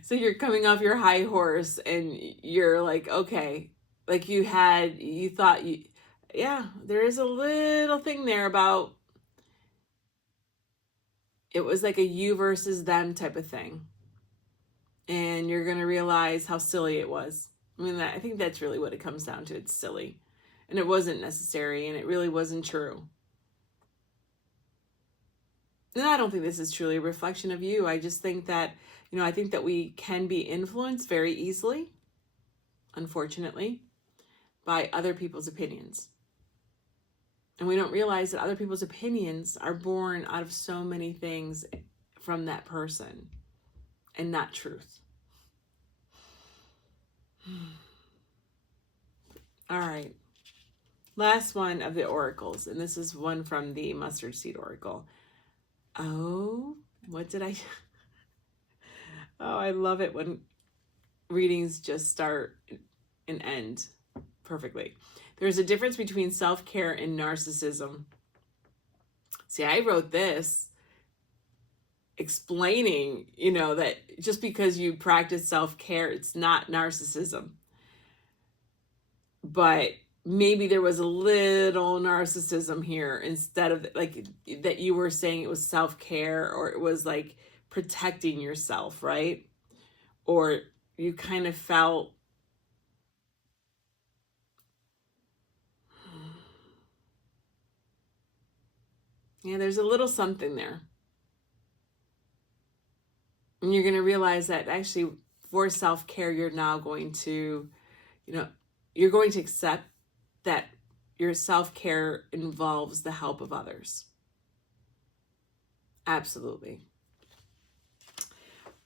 So you're coming off your high horse and you're like, okay, like you thought, yeah, there is a little thing there about, it was like a you versus them type of thing. And you're going to realize how silly it was. I mean, I think that's really what it comes down to. It's silly. And it wasn't necessary, and it really wasn't true. And I don't think this is truly a reflection of you. I just think that, I think that we can be influenced very easily, unfortunately, by other people's opinions. And we don't realize that other people's opinions are born out of so many things from that person and not truth. All right. Last one of the oracles. And this is one from the mustard seed oracle. Oh, what did I... Oh, I love it when readings just start and end perfectly. There's a difference between self-care and narcissism. See, I wrote this explaining, that just because you practice self-care, it's not narcissism. But maybe there was a little narcissism here instead of like that you were saying it was self-care, or it was like protecting yourself, right? Or you kind of felt, yeah, there's a little something there. And you're going to realize that actually for self-care, you're now going to, you're going to accept that your self-care involves the help of others. Absolutely.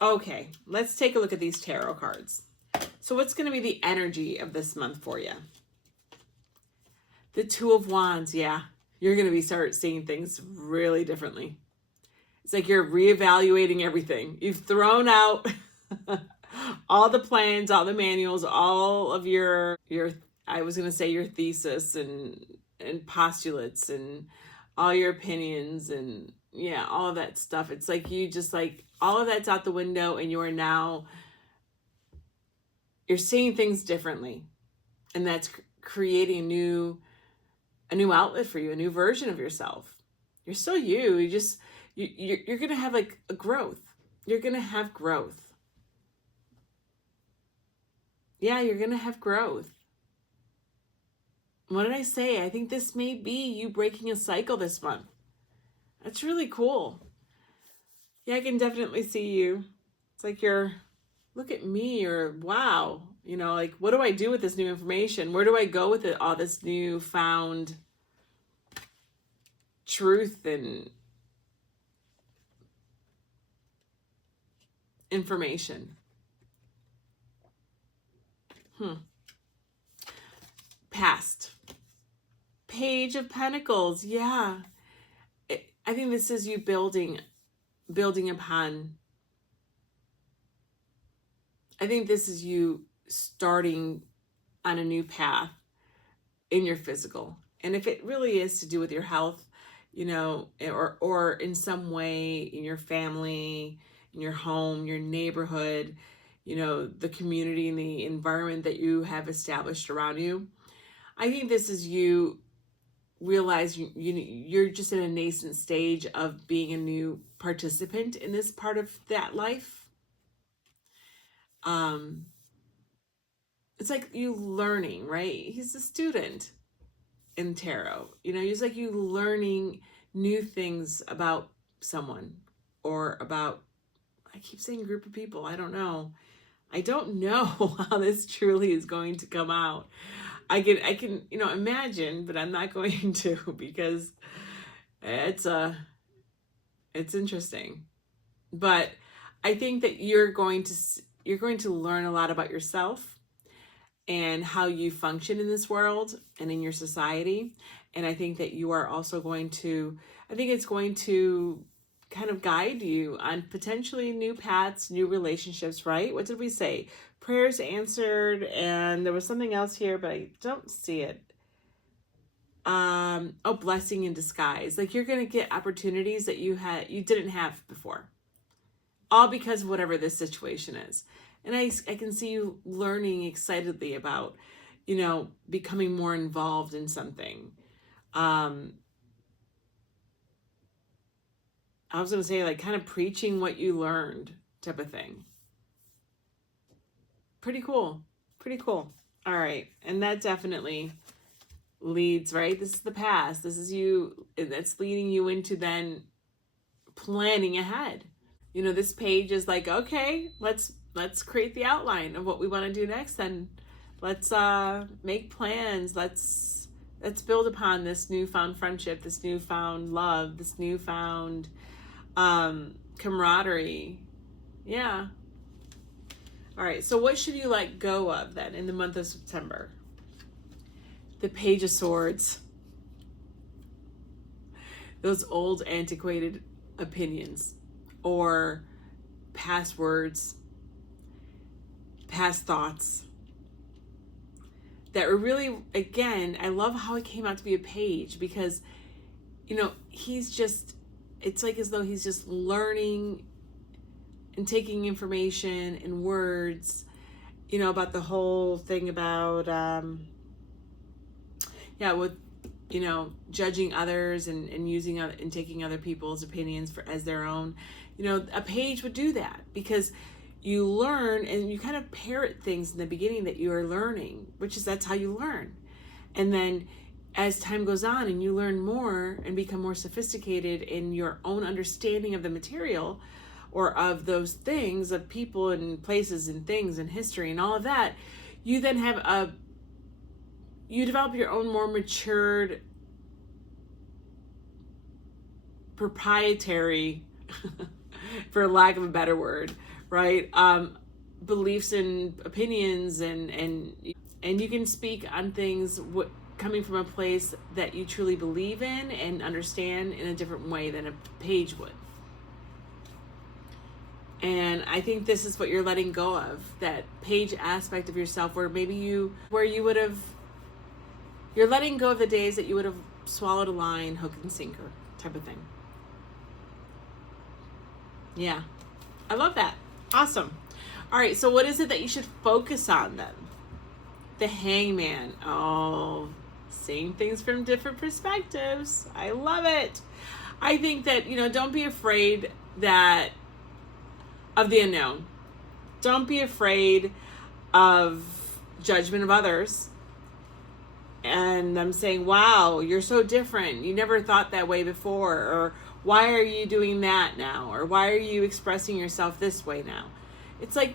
Okay, let's take a look at these tarot cards. So what's going to be the energy of this month for you? The Two of Wands, yeah. You're going to start seeing things really differently. It's like you're reevaluating everything. You've thrown out all the plans, all the manuals, all of your I was going to say your thesis and postulates and all your opinions and yeah, all of that stuff. It's like you just like all of that's out the window, and you're seeing things differently, and that's creating a new outlet for you, a new version of yourself. You're still you. You're going to have like a growth. You're going to have growth. Yeah, you're going to have growth. What did I say? I think this may be you breaking a cycle this month. That's really cool. Yeah, I can definitely see you. It's like look at me, or wow. Like, what do I do with this new information? Where do I go with it? All this new found truth and information. Past. Page of Pentacles. Yeah. I think this is you building upon. I think this is you starting on a new path in your physical. And if it really is to do with your health, you know, or in some way in your family, in your home, your neighborhood, you know, the community and the environment that you have established around you, I think this is you realize you're just in a nascent stage of being a new participant in this part of that life. It's like you learning, right? He's a student in tarot. You know, he's like you learning new things about someone or about, I keep saying group of people. I don't know. I don't know how this truly is going to come out. I can, you know, imagine, but I'm not going to because it's interesting. But I think that you're going to learn a lot about yourself and how you function in this world and in your society. And I think that you are also going to, I think it's going to kind of guide you on potentially new paths, new relationships, right? What did we say? Prayers answered, and there was something else here, but I don't see it. Oh, blessing in disguise. Like you're going to get opportunities that you didn't have before. All because of whatever this situation is. And I can see you learning excitedly about, you know, becoming more involved in something. I was going to say like kind of preaching what you learned type of thing. Pretty cool. Pretty cool. All right. And that definitely leads, right? This is the past. This is you. That's leading you into then planning ahead. You know, this page is like, okay, let's create the outline of what we want to do next. And let's make plans. Let's build upon this newfound friendship, this newfound love, this newfound camaraderie. Yeah. All right. So what should you let go of then in the month of September? The Page of Swords. Those old antiquated opinions or past words, past thoughts that were really, again, I love how it came out to be a page because, you know, it's like as though he's just learning and taking information and words, you know, about the whole thing about, with, you know, judging others and using and taking other people's opinions as their own. You know, a page would do that because you learn and you kind of parrot things in the beginning that you are learning, that's how you learn. And then as time goes on and you learn more and become more sophisticated in your own understanding of the material or of those things, of people and places and things and history and all of that, you then have you develop your own more matured, proprietary, for lack of a better word, right? Beliefs and opinions and you can speak on things coming from a place that you truly believe in and understand in a different way than a page would. And I think this is what you're letting go of, that page aspect of yourself where maybe you're letting go of the days that you would have swallowed a line, hook and sinker type of thing. Yeah, I love that. Awesome. All right, so what is it that you should focus on then? The Hangman. Oh, seeing things from different perspectives. I love it. I think that, you know, don't be afraid of the unknown. Don't be afraid of judgment of others. And I'm saying, wow, you're so different. You never thought that way before. Or why are you doing that now? Or why are you expressing yourself this way now? It's like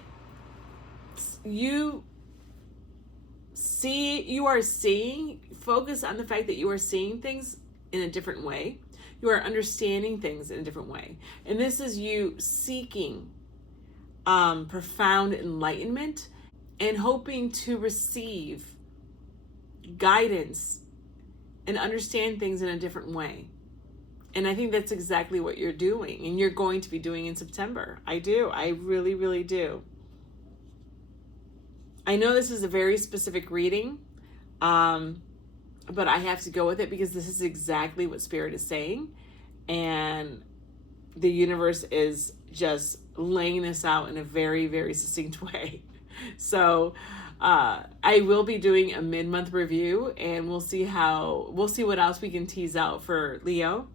focus on the fact that you are seeing things in a different way. You are understanding things in a different way. And this is you seeking profound enlightenment and hoping to receive guidance and understand things in a different way. And I think that's exactly what you're doing and you're going to be doing in September. I do. I really, really do. I know this is a very specific reading, but I have to go with it because this is exactly what Spirit is saying. And the universe is just laying this out in a very, very succinct way. So I will be doing a mid-month review, and we'll see what else we can tease out for Leo.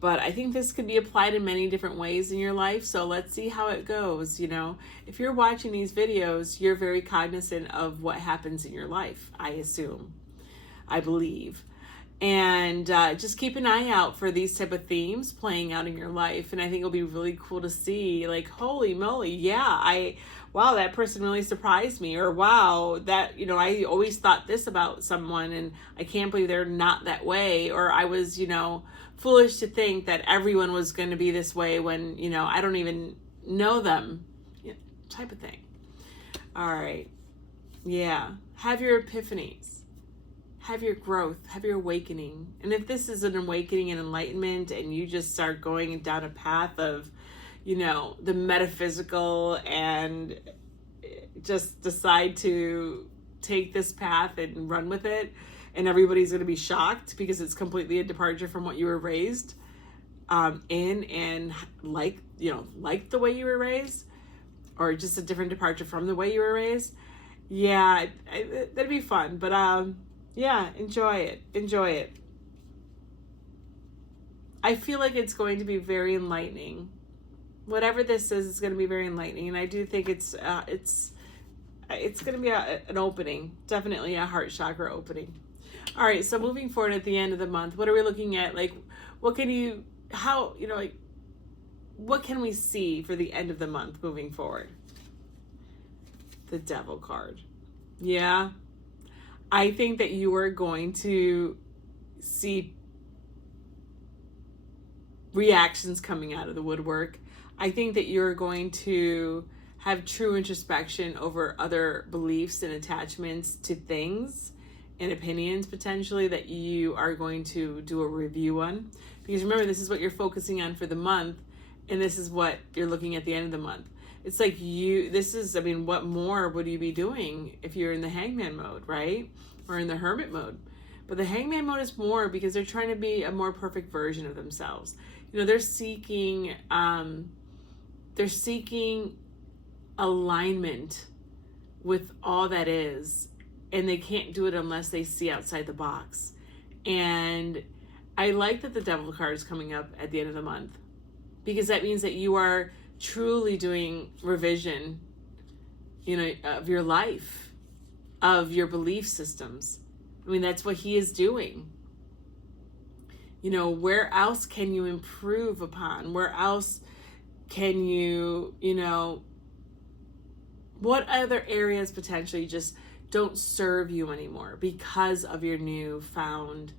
But I think this could be applied in many different ways in your life. So let's see how it goes. You know, if you're watching these videos, you're very cognizant of what happens in your life, I assume, I believe. And just keep an eye out for these type of themes playing out in your life. And I think it'll be really cool to see, like, holy moly, yeah, wow, that person really surprised me. Or wow, that, you know, I always thought this about someone and I can't believe they're not that way. Or I was, you know, foolish to think that everyone was going to be this way when, you know, I don't even know them, type of thing. All right. Yeah. Have your epiphanies. Have your growth. Have your awakening. And if this is an awakening and enlightenment and you just start going down a path of, you know, the metaphysical and just decide to take this path and run with it, and everybody's going to be shocked because it's completely a departure from what you were raised in, and like the way you were raised, or just a different departure from the way you were raised. Yeah, that'd be fun. But yeah, enjoy it. I feel like it's going to be very enlightening. Whatever this is, it's going to be very enlightening, and I do think it's going to be an opening, definitely a heart chakra opening. All right, so moving forward at the end of the month, what are we looking at? Like, what can we see for the end of the month moving forward? The Devil card. Yeah. I think that you are going to see reactions coming out of the woodwork. I think that you're going to have true introspection over other beliefs and attachments to things and opinions potentially that you are going to do a review on. Because remember, this is what you're focusing on for the month, and this is what you're looking at the end of the month. It's like what more would you be doing if you're in the Hangman mode, right? Or in the Hermit mode. But the Hangman mode is more because they're trying to be a more perfect version of themselves. You know, they're seeking alignment with all that is, and they can't do it unless they see outside the box. And I like that the Devil card is coming up at the end of the month, because that means that you are truly doing revision, you know, of your life, of your belief systems. I mean, that's what he is doing. You know, where else can you improve upon? Where else can you, you know, what other areas potentially just don't serve you anymore because of your newfound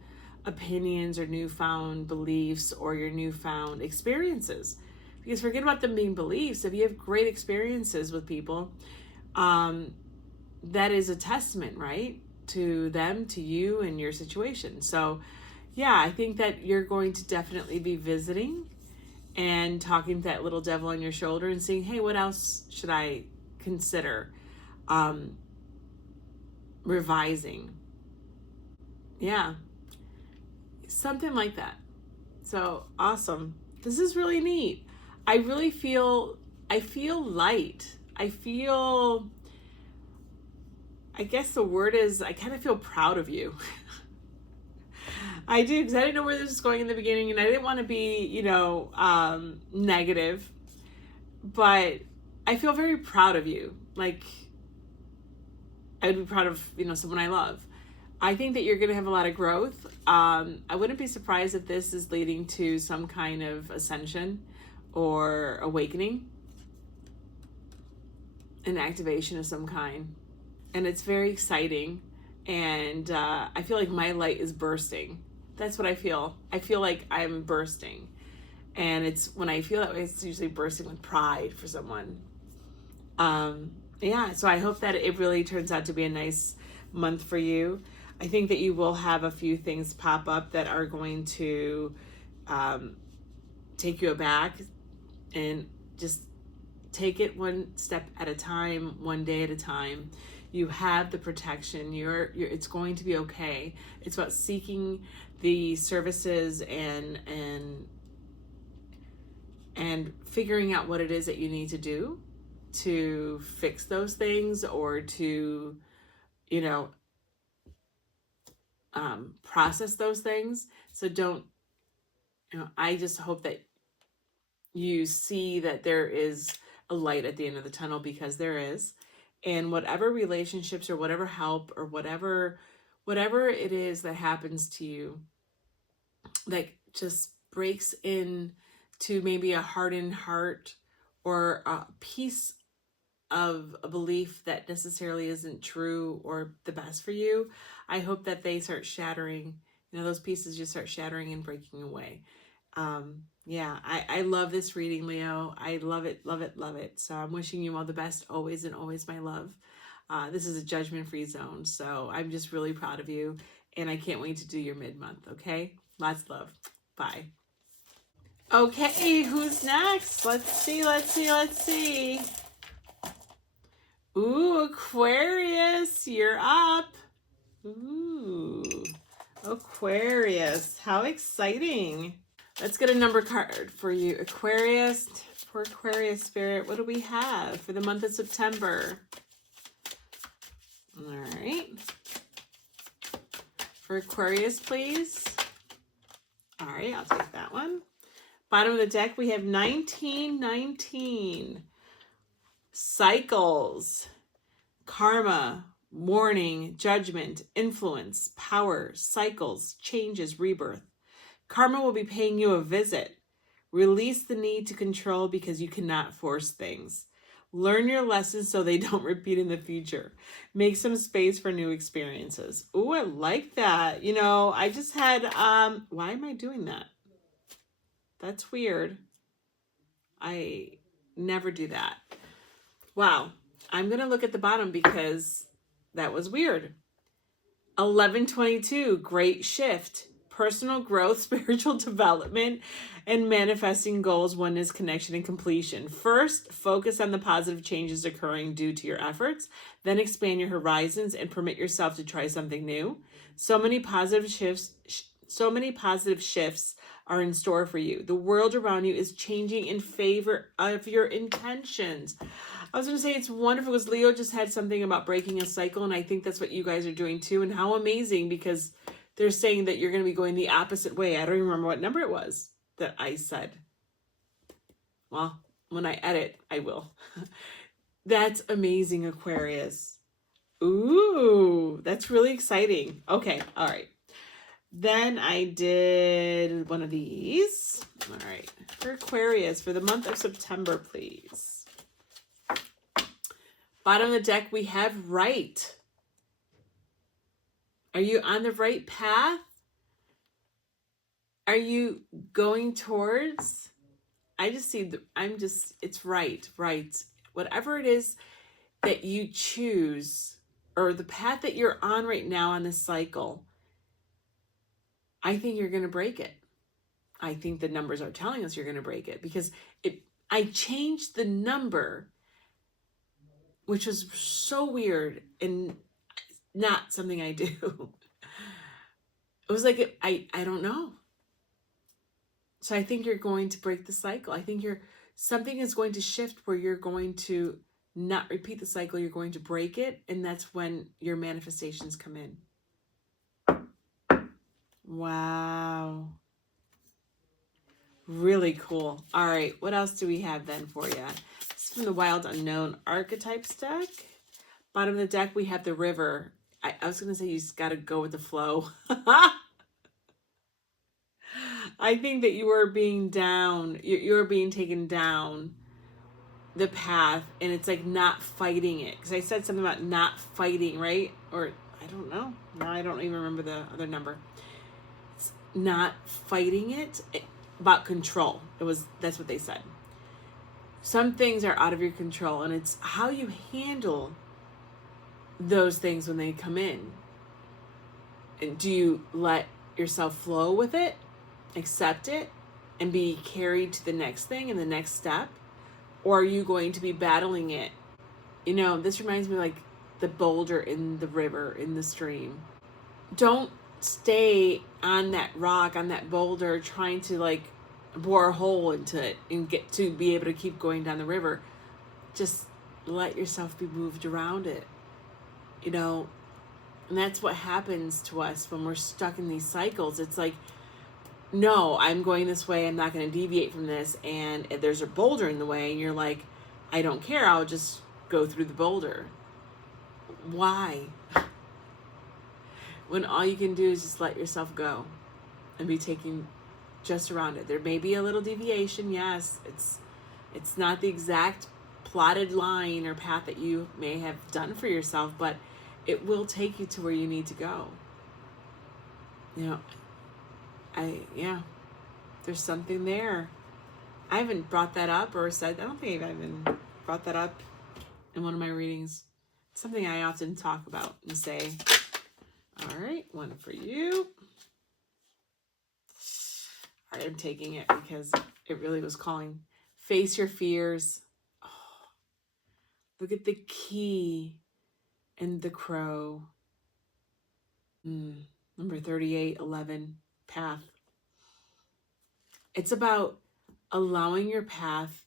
opinions or newfound beliefs or your newfound experiences? Because forget about them being beliefs. If you have great experiences with people, that is a testament, right? To them, to you, and your situation. So yeah, I think that you're going to definitely be visiting and talking to that little devil on your shoulder and saying, hey, what else should I consider revising? Yeah, something like that. So awesome. This is really neat. I feel light. I guess the word is, I kind of feel proud of you. I do, because I didn't know where this was going in the beginning, and I didn't want to be, you know, negative, but I feel very proud of you. Like, I would be proud of, you know, someone I love. I think that you're going to have a lot of growth. I wouldn't be surprised if this is leading to some kind of ascension or awakening, an activation of some kind. And it's very exciting. And I feel like my light is bursting. That's what I feel. I feel like I'm bursting. And it's when I feel that way, it's usually bursting with pride for someone. Yeah, so I hope that it really turns out to be a nice month for you. I think that you will have a few things pop up that are going to take you aback and just take it one step at a time, one day at a time. You have the protection. It's going to be okay. It's about seeking the services and figuring out what it is that you need to do to fix those things, or to, you know, process those things. So don't, you know, I just hope that you see that there is a light at the end of the tunnel, because there is. And whatever relationships or whatever help or whatever it is that happens to you that just breaks in to maybe a hardened heart or a piece of a belief that necessarily isn't true or the best for you, I hope that they start shattering, you know, those pieces just start shattering and breaking away. Yeah, I love this reading, Leo. I love it, love it, love it. So I'm wishing you all the best always, and always, my love. This is a judgment-free zone, so I'm just really proud of you, and I can't wait to do your mid-month, okay? Lots of love. Bye. Okay, who's next? Let's see. Ooh, Aquarius, you're up. Ooh, Aquarius, how exciting. Let's get a number card for you, Aquarius. For Aquarius spirit, what do we have for the month of September? All right. For Aquarius, please. All right, I'll take that one. Bottom of the deck, we have 1919. Cycles, karma, warning, judgment, influence, power, cycles, changes, rebirth. Karma will be paying you a visit. Release the need to control because you cannot force things. Learn your lessons so they don't repeat in the future. Make some space for new experiences. Ooh, I like that. You know, I just had, why am I doing that? That's weird. I never do that. Wow. I'm going to look at the bottom because that was weird. 1122, great shift. Personal growth, spiritual development, and manifesting goals, oneness, connection, and completion. First, focus on the positive changes occurring due to your efforts. Then expand your horizons and permit yourself to try something new. So many positive shifts are in store for you. The world around you is changing in favor of your intentions. I was going to say it's wonderful because Leo just had something about breaking a cycle, and I think that's what you guys are doing too. And how amazing, because they're saying that you're going to be going the opposite way. I don't even remember what number it was that I said. Well, when I edit, I will. That's amazing, Aquarius. Ooh, that's really exciting. Okay, all right. Then I did one of these. All right, for Aquarius, for the month of September, please. Bottom of the deck, we have right. Are you on the right path? Are you going towards? I just see, it's right. Whatever it is that you choose, or the path that you're on right now on this cycle, I think you're going to break it. I think the numbers are telling us you're going to break it, because I changed the number, which was so weird and not something I do. It was like, I don't know. So I think you're going to break the cycle. I think something is going to shift where you're going to not repeat the cycle. You're going to break it. And that's when your manifestations come in. Wow. Really cool. All right. What else do we have then for you? This is from the Wild Unknown Archetypes deck. Bottom of the deck, we have the river. I was going to say you just got to go with the flow. I think that you are being down. You're being taken down the path, and it's like not fighting it. Because I said something about not fighting, right? Or I don't know. Now I don't even remember the other number. It's not fighting it. About control. That's what they said. Some things are out of your control, and it's how you handle those things when they come in. And do you let yourself flow with it, accept it, and be carried to the next thing and the next step? Or are you going to be battling it? You know, this reminds me like the boulder in the river, in the stream. Don't stay on that rock, on that boulder, trying to like bore a hole into it and get to be able to keep going down the river. Just let yourself be moved around it. You know, and that's what happens to us when we're stuck in these cycles. It's like, no, I'm going this way. I'm not going to deviate from this. And if there's a boulder in the way, and you're like, I don't care. I'll just go through the boulder. Why? When all you can do is just let yourself go and be taken just around it. There may be a little deviation. Yes, it's not the exact plotted line or path that you may have done for yourself, but it will take you to where you need to go. You know, there's something there. I haven't brought that up or said, I don't think I've even brought that up in one of my readings. It's something I often talk about and say. All right, one for you. All right, I'm taking it because it really was calling. Face your fears. Oh, look at the key and the crow. Number 3811, path. It's about allowing your path,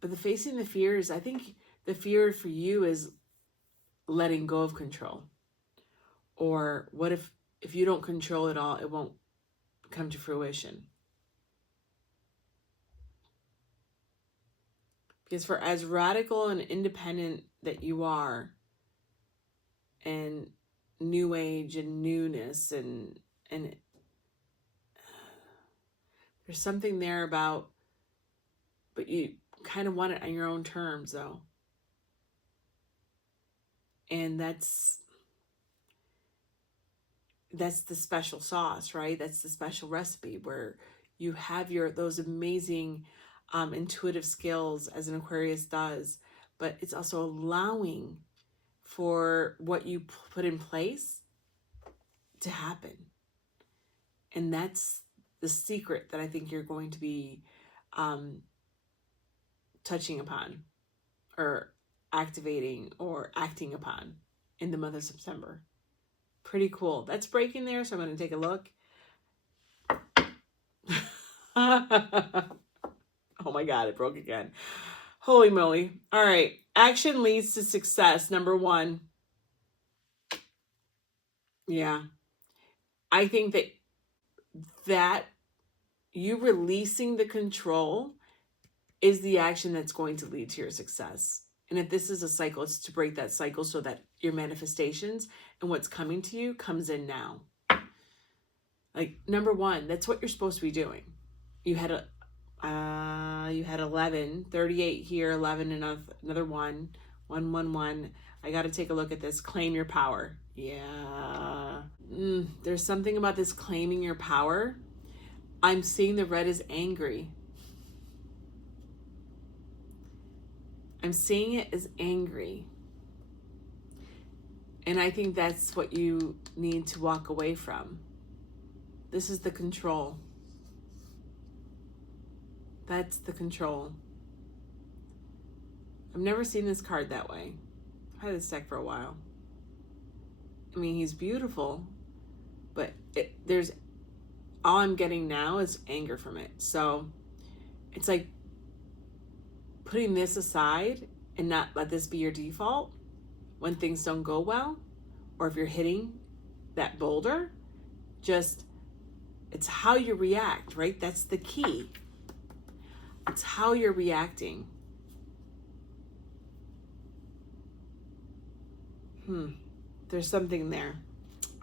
but the facing the fears, I think the fear for you is letting go of control. Or what if you don't control it all, it won't come to fruition. Because for as radical and independent that you are, and new age and newness and there's something there about, but you kind of want it on your own terms though. And that's the special sauce, right? That's the special recipe where you have those amazing intuitive skills as an Aquarius does, but it's also allowing for what you put in place to happen. And that's the secret that I think you're going to be touching upon or activating or acting upon in the month of September. Pretty cool. That's breaking there, so I'm going to take a look. Oh my God, it broke again. Holy moly. All right. Action leads to success. Number 1. Yeah. I think that you releasing the control is the action that's going to lead to your success. And if this is a cycle, it's to break that cycle so that your manifestations and what's coming to you comes in now. Like, number 1, that's what you're supposed to be doing. You had 11, 38 here, 11, another 1, 1, 1, 1. I got to take a look at this. Claim your power. Yeah. There's something about this claiming your power. I'm seeing the red is angry. I'm seeing it as angry. And I think that's what you need to walk away from. This is the control. That's the control. I've never seen this card that way. I've had this deck for a while. I mean, he's beautiful, but all I'm getting now is anger from it. So it's like putting this aside and not let this be your default when things don't go well, or if you're hitting that boulder. Just, it's how you react, right? That's the key. It's how you're reacting. There's something there.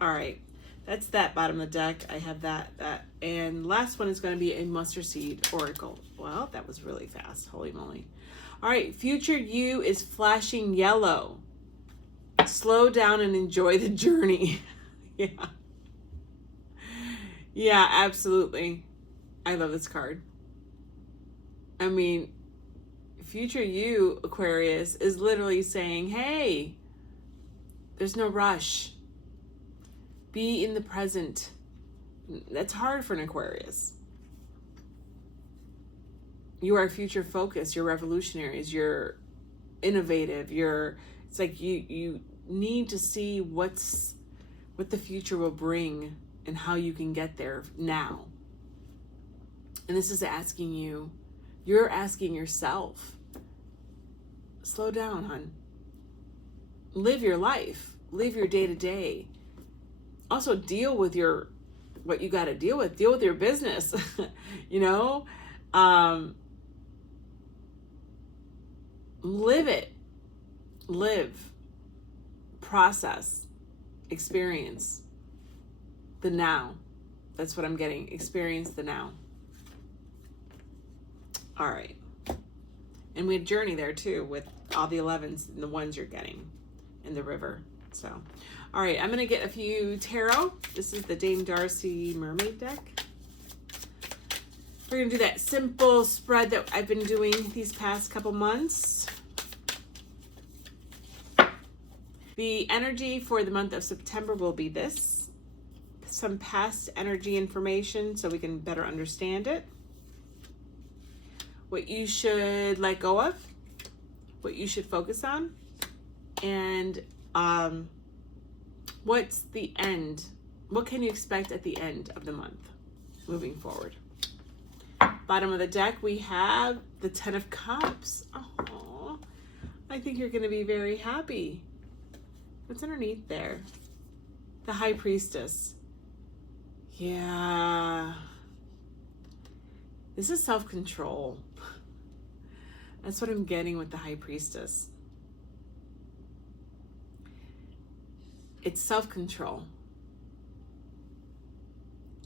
All right. That's that bottom of the deck. I have that. And last one is going to be a mustard seed oracle. Well, that was really fast. Holy moly. All right. Future you is flashing yellow. Slow down and enjoy the journey. Yeah. Yeah, absolutely. I love this card. I mean, future you, Aquarius, is literally saying, hey, there's no rush. Be in the present. That's hard for an Aquarius. You are future focused. You're revolutionaries. You're innovative. It's like you need to see what the future will bring and how you can get there now. And this is asking you, you're asking yourself, slow down, hon. Live your life. Live your day to day. Also deal with what you got to deal with. Deal with your business, you know? Live it. Live. Process. Experience the now. That's what I'm getting. Experience the now. All right. And we had journey there too with all the 11s and the ones you're getting in the river. So, all right, I'm going to get a few tarot. This is the Dame Darcy Mermaid deck. We're going to do that simple spread that I've been doing these past couple months. The energy for the month of September will be this. Some past energy information so we can better understand it. What you should let go of. What you should focus on. And what's the end? What can you expect at the end of the month moving forward? Bottom of the deck, we have the Ten of Cups. Oh, I think you're going to be very happy. What's underneath there? The High Priestess. Yeah. This is self-control. That's what I'm getting with the High Priestess. It's self-control.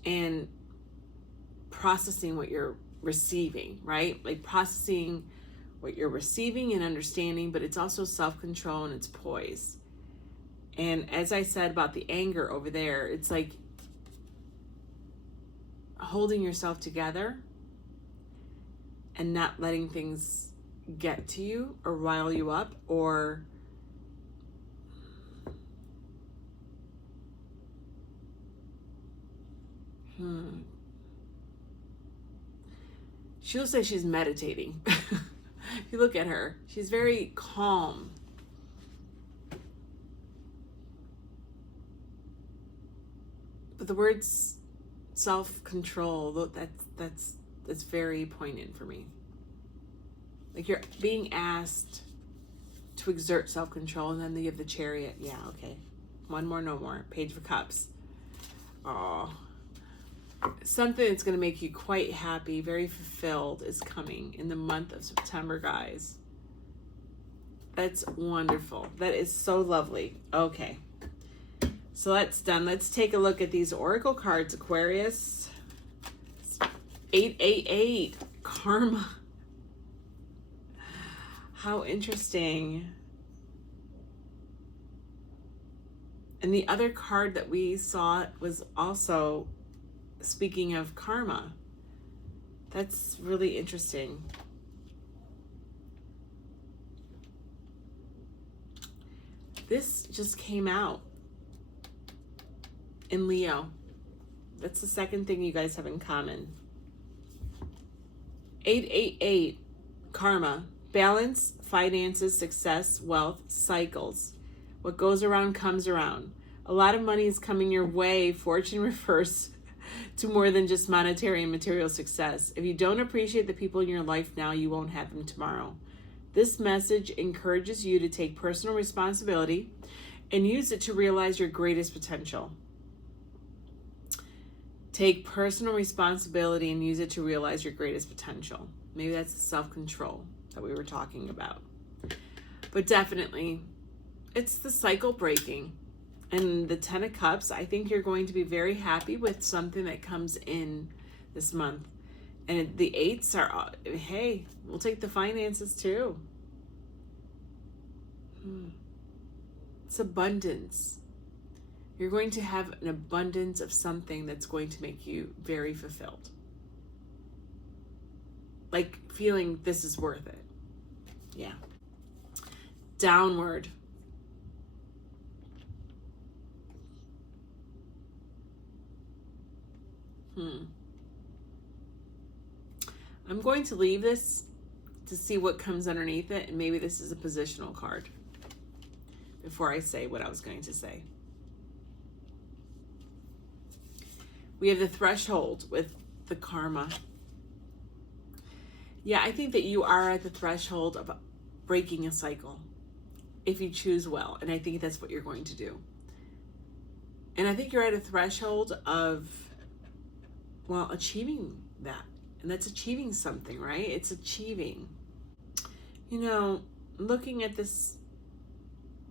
And processing what you're receiving, right? Like processing what you're receiving and understanding, but it's also self-control and it's poise. And as I said about the anger over there, it's like holding yourself together and not letting things get to you or rile you up or She'll say she's meditating. If you look at her, she's very calm. But the words self-control, that's very poignant for me. Like you're being asked to exert self-control, and then you have the Chariot. Yeah, okay. One more, no more. Page of Cups. Oh, something that's going to make you quite happy, very fulfilled is coming in the month of September, guys. That's wonderful. That is so lovely. Okay. So that's done. Let's take a look at these oracle cards, Aquarius. 888, karma. How interesting. And the other card that we saw was also speaking of karma. That's really interesting. This just came out in Leo. That's the second thing you guys have in common. 888, karma, balance, finances, success, wealth, cycles. What goes around comes around. A lot of money is coming your way. Fortune refers to more than just monetary and material success. If you don't appreciate the people in your life now, you won't have them tomorrow. This message encourages you to take personal responsibility and use it to realize your greatest potential. Take personal responsibility and use it to realize your greatest potential. Maybe that's the self-control that we were talking about. But definitely, it's the cycle breaking. And the Ten of Cups, I think you're going to be very happy with something that comes in this month. And the eights are, hey, we'll take the finances too. It's abundance. You're going to have an abundance of something that's going to make you very fulfilled. Like feeling this is worth it. Yeah. Downward. I'm I'm going to leave this to see what comes underneath it, and maybe this is a positional card before I say what I was going to say. We have the threshold with the karma. Yeah, I think that you are at the threshold of breaking a cycle if you choose well, and I think that's what you're going to do. And I think you're at a threshold of, well, achieving that. And that's achieving something, right? It's achieving. You know, looking at this,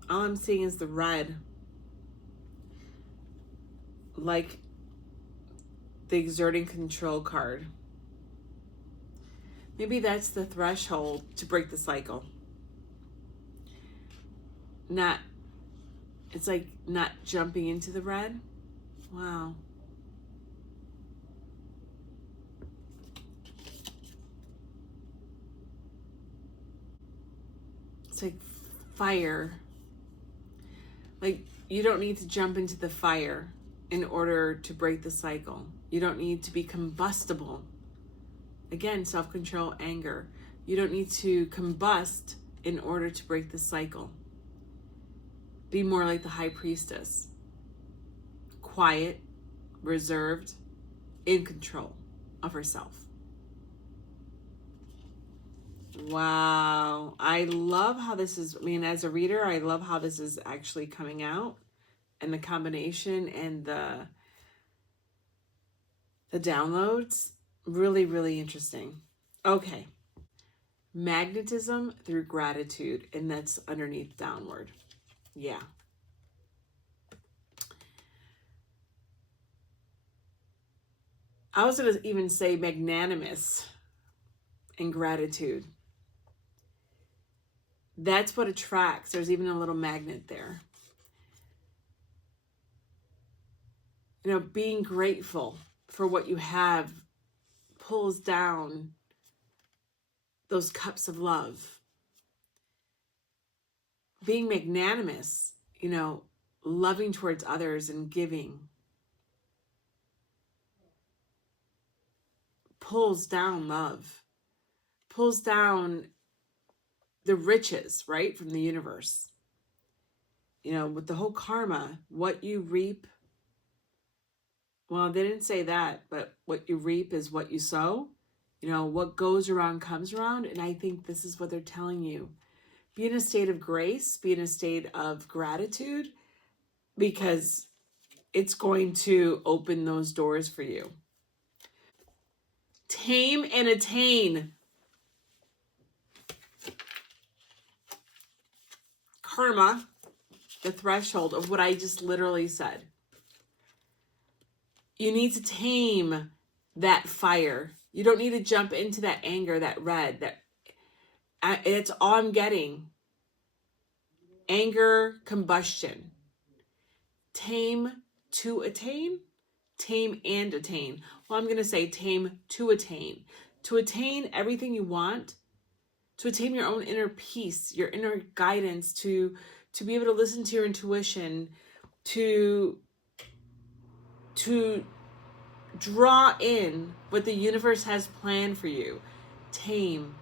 all I'm seeing is the red. Like the exerting control card. Maybe that's the threshold to break the cycle. It's like not jumping into the red. Wow. It's like fire. Like you don't need to jump into the fire in order to break the cycle. You don't need to be combustible. Again, self-control, anger. You don't need to combust in order to break the cycle. Be more like the high priestess. Quiet, reserved, in control of herself. Wow. I love how this is, I mean, as a reader, I love how this is actually coming out, and the combination and the downloads. Really, really interesting. Okay. Magnetism through gratitude, and that's underneath downward. Yeah. I was going to even say magnanimous and gratitude. That's what attracts. There's even a little magnet there. You know, being grateful for what you have pulls down those cups of love. Being magnanimous, you know, loving towards others and giving, pulls down love, pulls down the riches, right, from the universe. You know, with the whole karma, what you reap, well, they didn't say that, but what you reap is what you sow. You know, what goes around comes around, and I think this is what they're telling you. Be in a state of grace, be in a state of gratitude, because it's going to open those doors for you. Tame and attain. Karma, the threshold of what I just literally said. You need to tame that fire. You don't need to jump into that anger, that red. It's all I'm getting. Anger, combustion. Tame to attain. Tame and attain. Well, I'm going to say tame to attain. To attain everything you want. To attain your own inner peace, your inner guidance, to be able to listen to your intuition, to draw in what the universe has planned for you. Tame.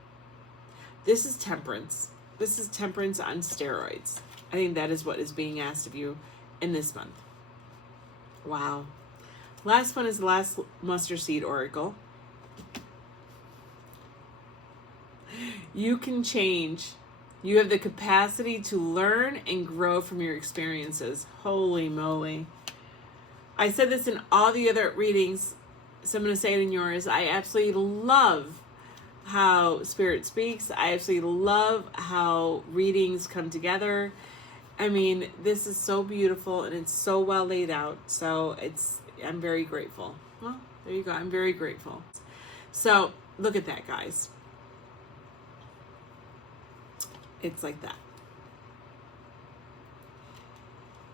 This is temperance. This is temperance on steroids. I think that is what is being asked of you in this month. Wow. Last one is the last mustard seed oracle. You can change. You have the capacity to learn and grow from your experiences. Holy moly. I said this in all the other readings, so I'm going to say it in yours. I absolutely love how Spirit speaks. I absolutely love how readings come together. I mean, this is so beautiful and it's so well laid out. So I'm very grateful. Well, there you go. I'm very grateful. So look at that, guys. It's like that.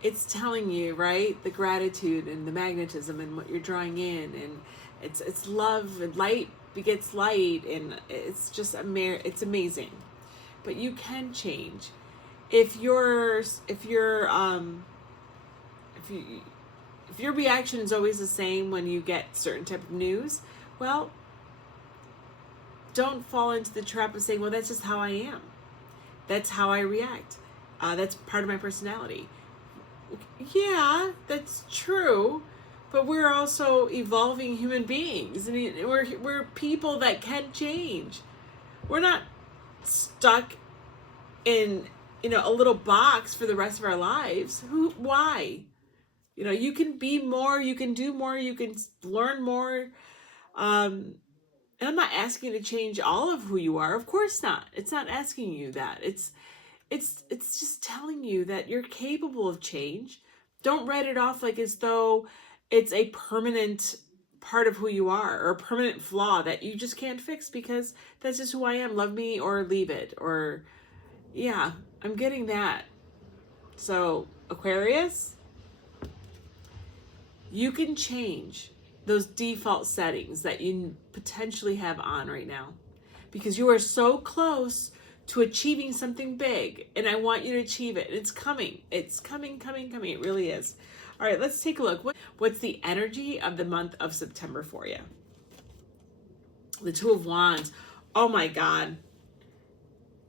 It's telling you, right? The gratitude and the magnetism and what you're drawing in, and it's love and light begets light, and it's just it's amazing. But you can change. If your reaction is always the same when you get certain type of news, well, don't fall into the trap of saying, well, that's just how I am. That's how I react. That's part of my personality. Yeah, that's true. But we're also evolving human beings. I mean, we're people that can change. We're not stuck in, a little box for the rest of our lives. Why? You can be more, you can do more, you can learn more. And I'm not asking you to change all of who you are. Of course not. It's not asking you that. It's just telling you that you're capable of change. Don't write it off like as though it's a permanent part of who you are, or a permanent flaw that you just can't fix, because that's just who I am. Love me or leave it. Or, yeah, I'm getting that. So, Aquarius, you can change those default settings that you potentially have on right now, because you are so close to achieving something big, and I want you to achieve it. It's coming. It's coming. It really is. All right, let's take a look. What's the energy of the month of September for you? The Two of Wands. Oh my God.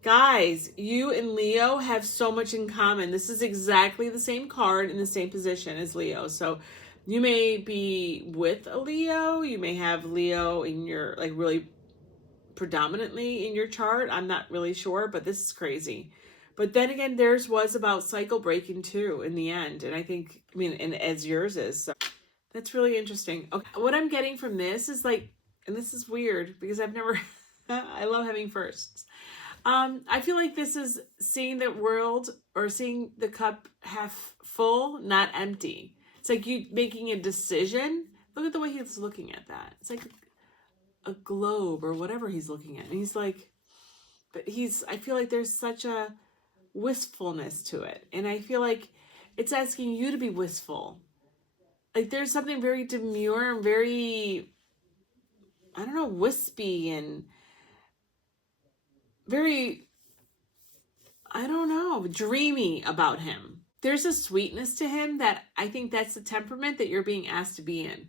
Guys, you and Leo have so much in common. This is exactly the same card in the same position as Leo. So you may be with a Leo. You may have Leo in your, like, really predominantly in your chart. I'm not really sure, but this is crazy. But then again, theirs was about cycle breaking too in the end. And I think, and as yours is. So that's really interesting. Okay, what I'm getting from this is like, and this is weird because I've never, I love having firsts. I feel like this is seeing the world, or seeing the cup half full, not empty. It's like you making a decision. Look at the way he's looking at that. It's like a globe or whatever he's looking at. And he's like, I feel like there's such a wistfulness to it. And I feel like it's asking you to be wistful. Like there's something very demure and very, I don't know, wispy and very, I don't know, dreamy about him. There's a sweetness to him that I think that's the temperament that you're being asked to be in.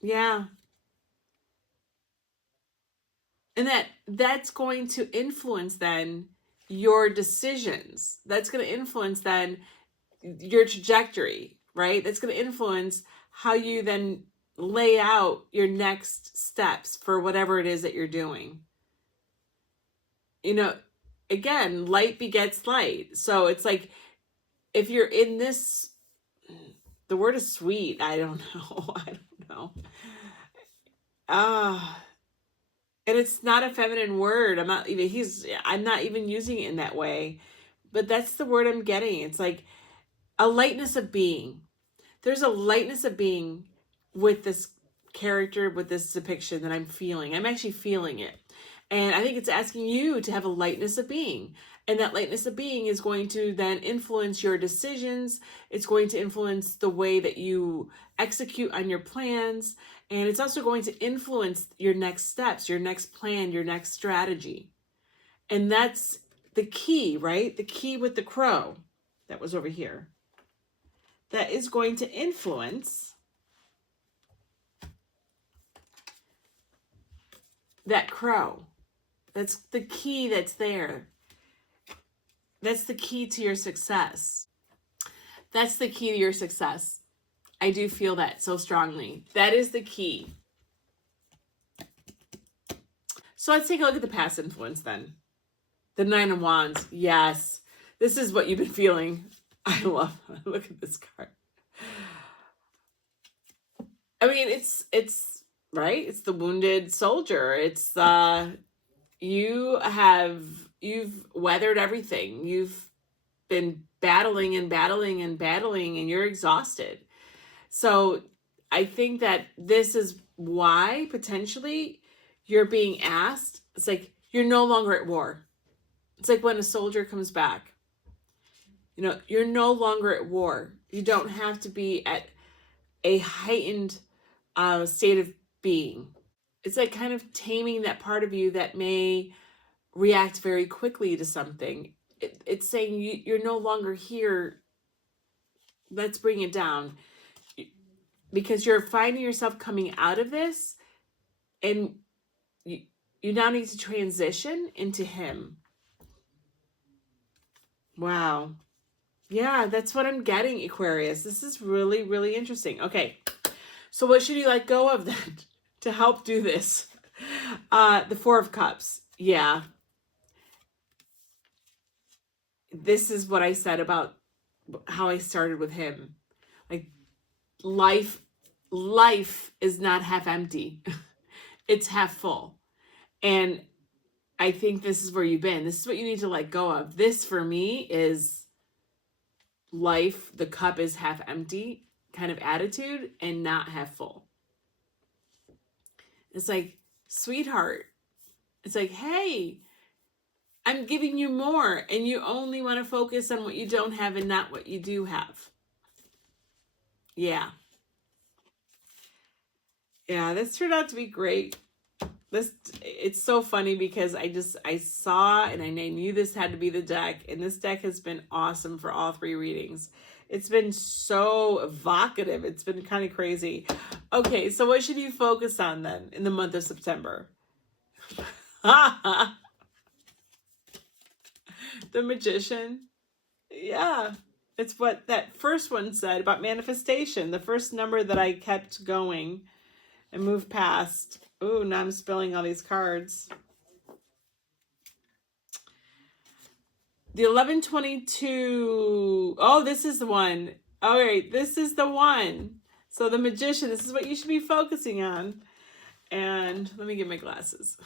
Yeah. And that's going to influence then your decisions. That's going to influence then your trajectory, right? That's going to influence how you then lay out your next steps for whatever it is that you're doing. Again, light begets light. So it's like, if you're in this, the word is sweet. I don't know. And it's not a feminine word. I'm not even using it in that way, but that's the word I'm getting. It's like a lightness of being. There's a lightness of being with this character, with this depiction that I'm feeling. I'm actually feeling it. And I think it's asking you to have a lightness of being. And that lightness of being is going to then influence your decisions. It's going to influence the way that you execute on your plans. And it's also going to influence your next steps, your next plan, your next strategy. And that's the key, right? The key with the crow that was over here. That is going to influence that crow. That's the key that's there. That's the key to your success. That's the key to your success. I do feel that so strongly. That is the key. So let's take a look at the past influence then. The Nine of Wands. Yes. This is what you've been feeling. I love it. Look at this card. I mean, it's right. It's the wounded soldier. It's you've weathered everything. You've been battling and you're exhausted. So I think that this is why potentially you're being asked. It's like you're no longer at war. It's like when a soldier comes back. You're no longer at war. You don't have to be at a heightened state of being. It's like kind of taming that part of you that may react very quickly to something. It's saying you're no longer here. Let's bring it down. Because you're finding yourself coming out of this, and you now need to transition into him. Wow. Yeah, that's what I'm getting, Aquarius. This is really, really interesting. Okay, so what should you let go of then to help do this? The Four of Cups. Yeah. This is what I said about how I started with him. Like, life is not half empty. It's half full. And I think this is where you've been. This is what you need to let go of. This for me is life. The cup is half empty kind of attitude and not half full. It's like, sweetheart, it's like, hey, I'm giving you more, and you only want to focus on what you don't have and not what you do have. Yeah. Yeah, this turned out to be great. It's so funny because I saw and I knew this had to be the deck, and this deck has been awesome for all three readings. It's been so evocative. It's been kind of crazy. Okay, so what should you focus on then in the month of September? The Magician. Yeah, it's what that first one said about manifestation. The first number that I kept going and moved past. Ooh, now I'm spilling all these cards. The 1122. Oh, this is the one. All right, this is the one. So the Magician, this is what you should be focusing on. And let me get my glasses.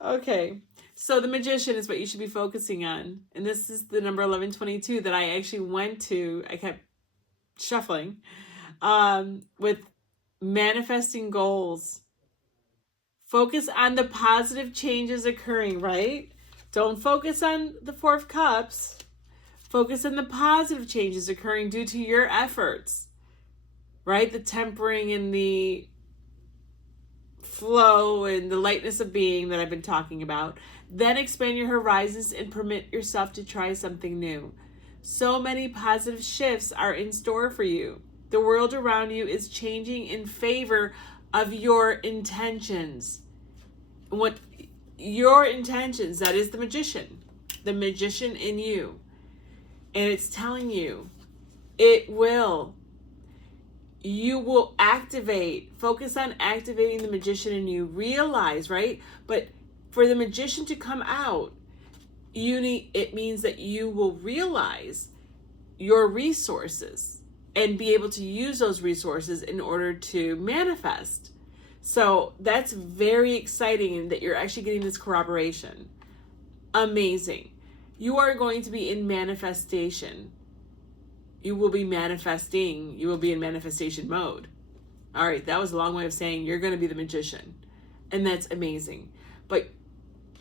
Okay, so the Magician is what you should be focusing on. And this is the number 1122 that I actually went to. I kept shuffling with manifesting goals. Focus on the positive changes occurring, right? Don't focus on the Four of Cups. Focus on the positive changes occurring due to your efforts, right? The tempering and the flow and the lightness of being that I've been talking about. Then expand your horizons and permit yourself to try something new. So many positive shifts are in store for you. The world around you is changing in favor of your intentions. What your intentions, that is the Magician in you. And it's telling you, you will activate, focus on activating the Magician in you. Realize, right? But for the Magician to come out, it means that you will realize your resources and be able to use those resources in order to manifest. So that's very exciting that you're actually getting this corroboration. Amazing. You are going to be in manifestation. You will be manifesting. You will be in manifestation mode. All right, that was a long way of saying you're going to be the Magician. And that's amazing. But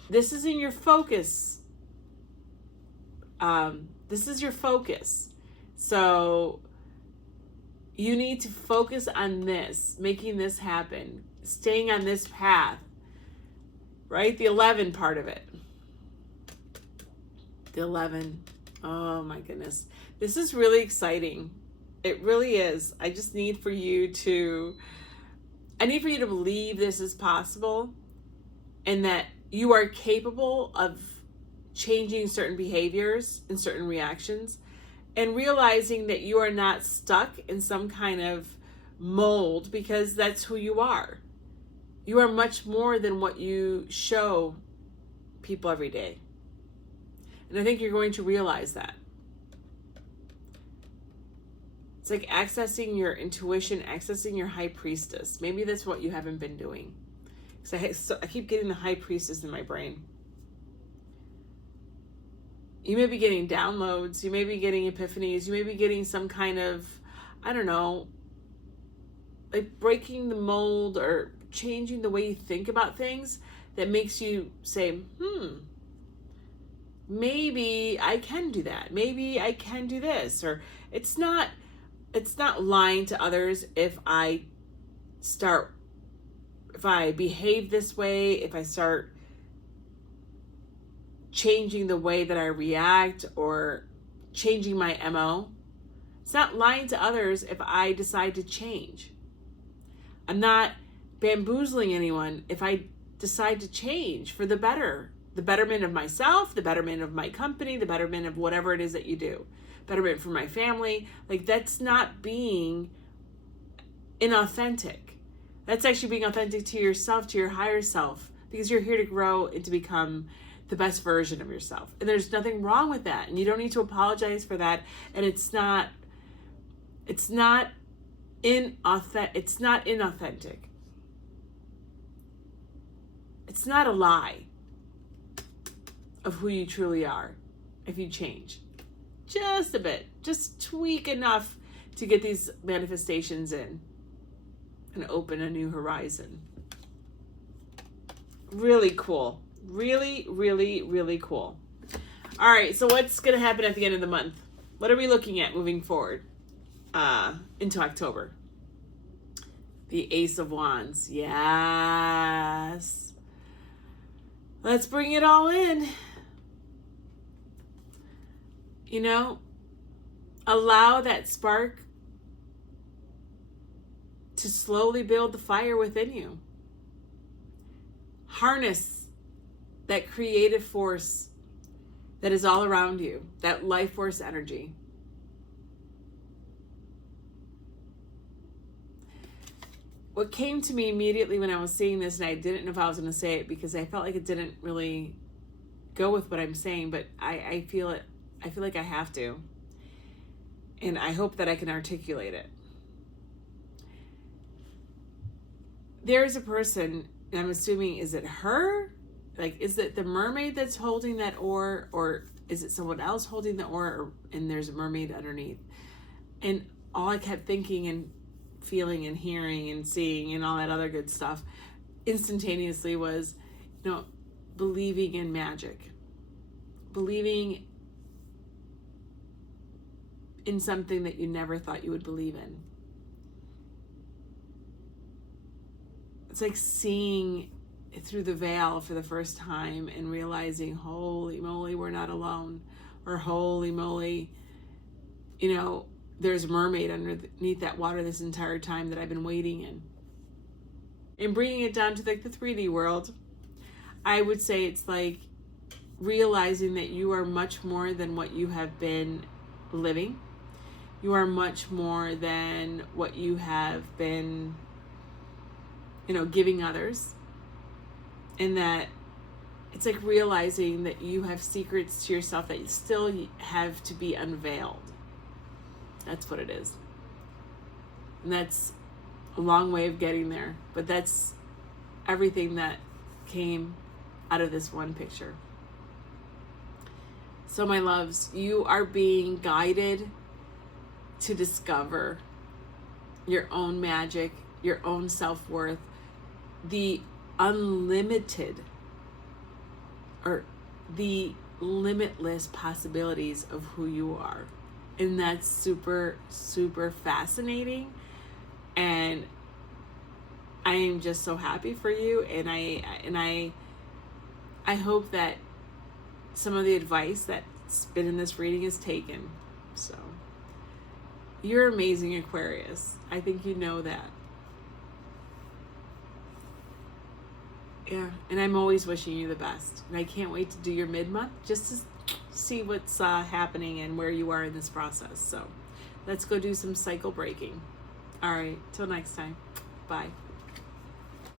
this is in your focus. This is your focus. So you need to focus on this, making this happen, staying on this path, right? The 11 part of it. The 11. Oh my goodness. This is really exciting. It really is. I need for you to believe this is possible and that you are capable of changing certain behaviors and certain reactions, and realizing that you are not stuck in some kind of mold, because that's who you are. You are much more than what you show people every day. And I think you're going to realize that. It's like accessing your intuition, accessing your high priestess. Maybe that's what you haven't been doing. Because I keep getting the high priestess in my brain. You may be getting downloads. You may be getting epiphanies. You may be getting some kind of, I don't know, like breaking the mold or changing the way you think about things that makes you say, maybe I can do that. Maybe I can do this. Or it's not lying to others if I behave this way, if I start changing the way that I react or changing my MO. It's not lying to others if I decide to change. I'm not bamboozling anyone if I decide to change for the better. The betterment of myself, the betterment of my company, the betterment of whatever it is that you do. Betterment for my family. Like, that's not being inauthentic. That's actually being authentic to yourself, to your higher self, because you're here to grow and to become the best version of yourself. And there's nothing wrong with that. And you don't need to apologize for that. And it's not inauthentic. It's not a lie of who you truly are if you change just a bit, just tweak enough to get these manifestations in and open a new horizon. Really cool. Really, really, really cool. All right, so what's going to happen at the end of the month? What are we looking at moving forward into October? The Ace of Wands. Yes. Let's bring it all in. You know, allow that spark to slowly build the fire within you. Harness that creative force that is all around you, that life force energy. What came to me immediately when I was seeing this, and I didn't know if I was going to say it because I felt like it didn't really go with what I'm saying, but I feel it. I feel like I have to. And I hope that I can articulate it. There's a person, and I'm assuming, is it her? Like, is it the mermaid that's holding that oar, or is it someone else holding the oar, and there's a mermaid underneath? And all I kept thinking and feeling and hearing and seeing and all that other good stuff instantaneously was, you know, believing in magic. Believing in something that you never thought you would believe in. It's like seeing through the veil for the first time and realizing, holy moly, we're not alone. Or holy moly, you know, there's a mermaid underneath that water this entire time that I've been waiting in. And bringing it down to like the 3D world, I would say it's like realizing that you are much more than what you have been living. You are much more than what you have been, you know, giving others. And that it's like realizing that you have secrets to yourself that you still have to be unveiled. That's what it is. And that's a long way of getting there. But that's everything that came out of this one picture. So my loves, you are being guided to discover your own magic, your own self-worth, the unlimited or the limitless possibilities of who you are. And that's super, super fascinating. And I am just so happy for you. And I hope that some of the advice that's been in this reading is taken. So you're amazing, Aquarius. I think you know that. Yeah, and I'm always wishing you the best. And I can't wait to do your mid-month just to see what's happening and where you are in this process. So let's go do some cycle breaking. All right, till next time. Bye.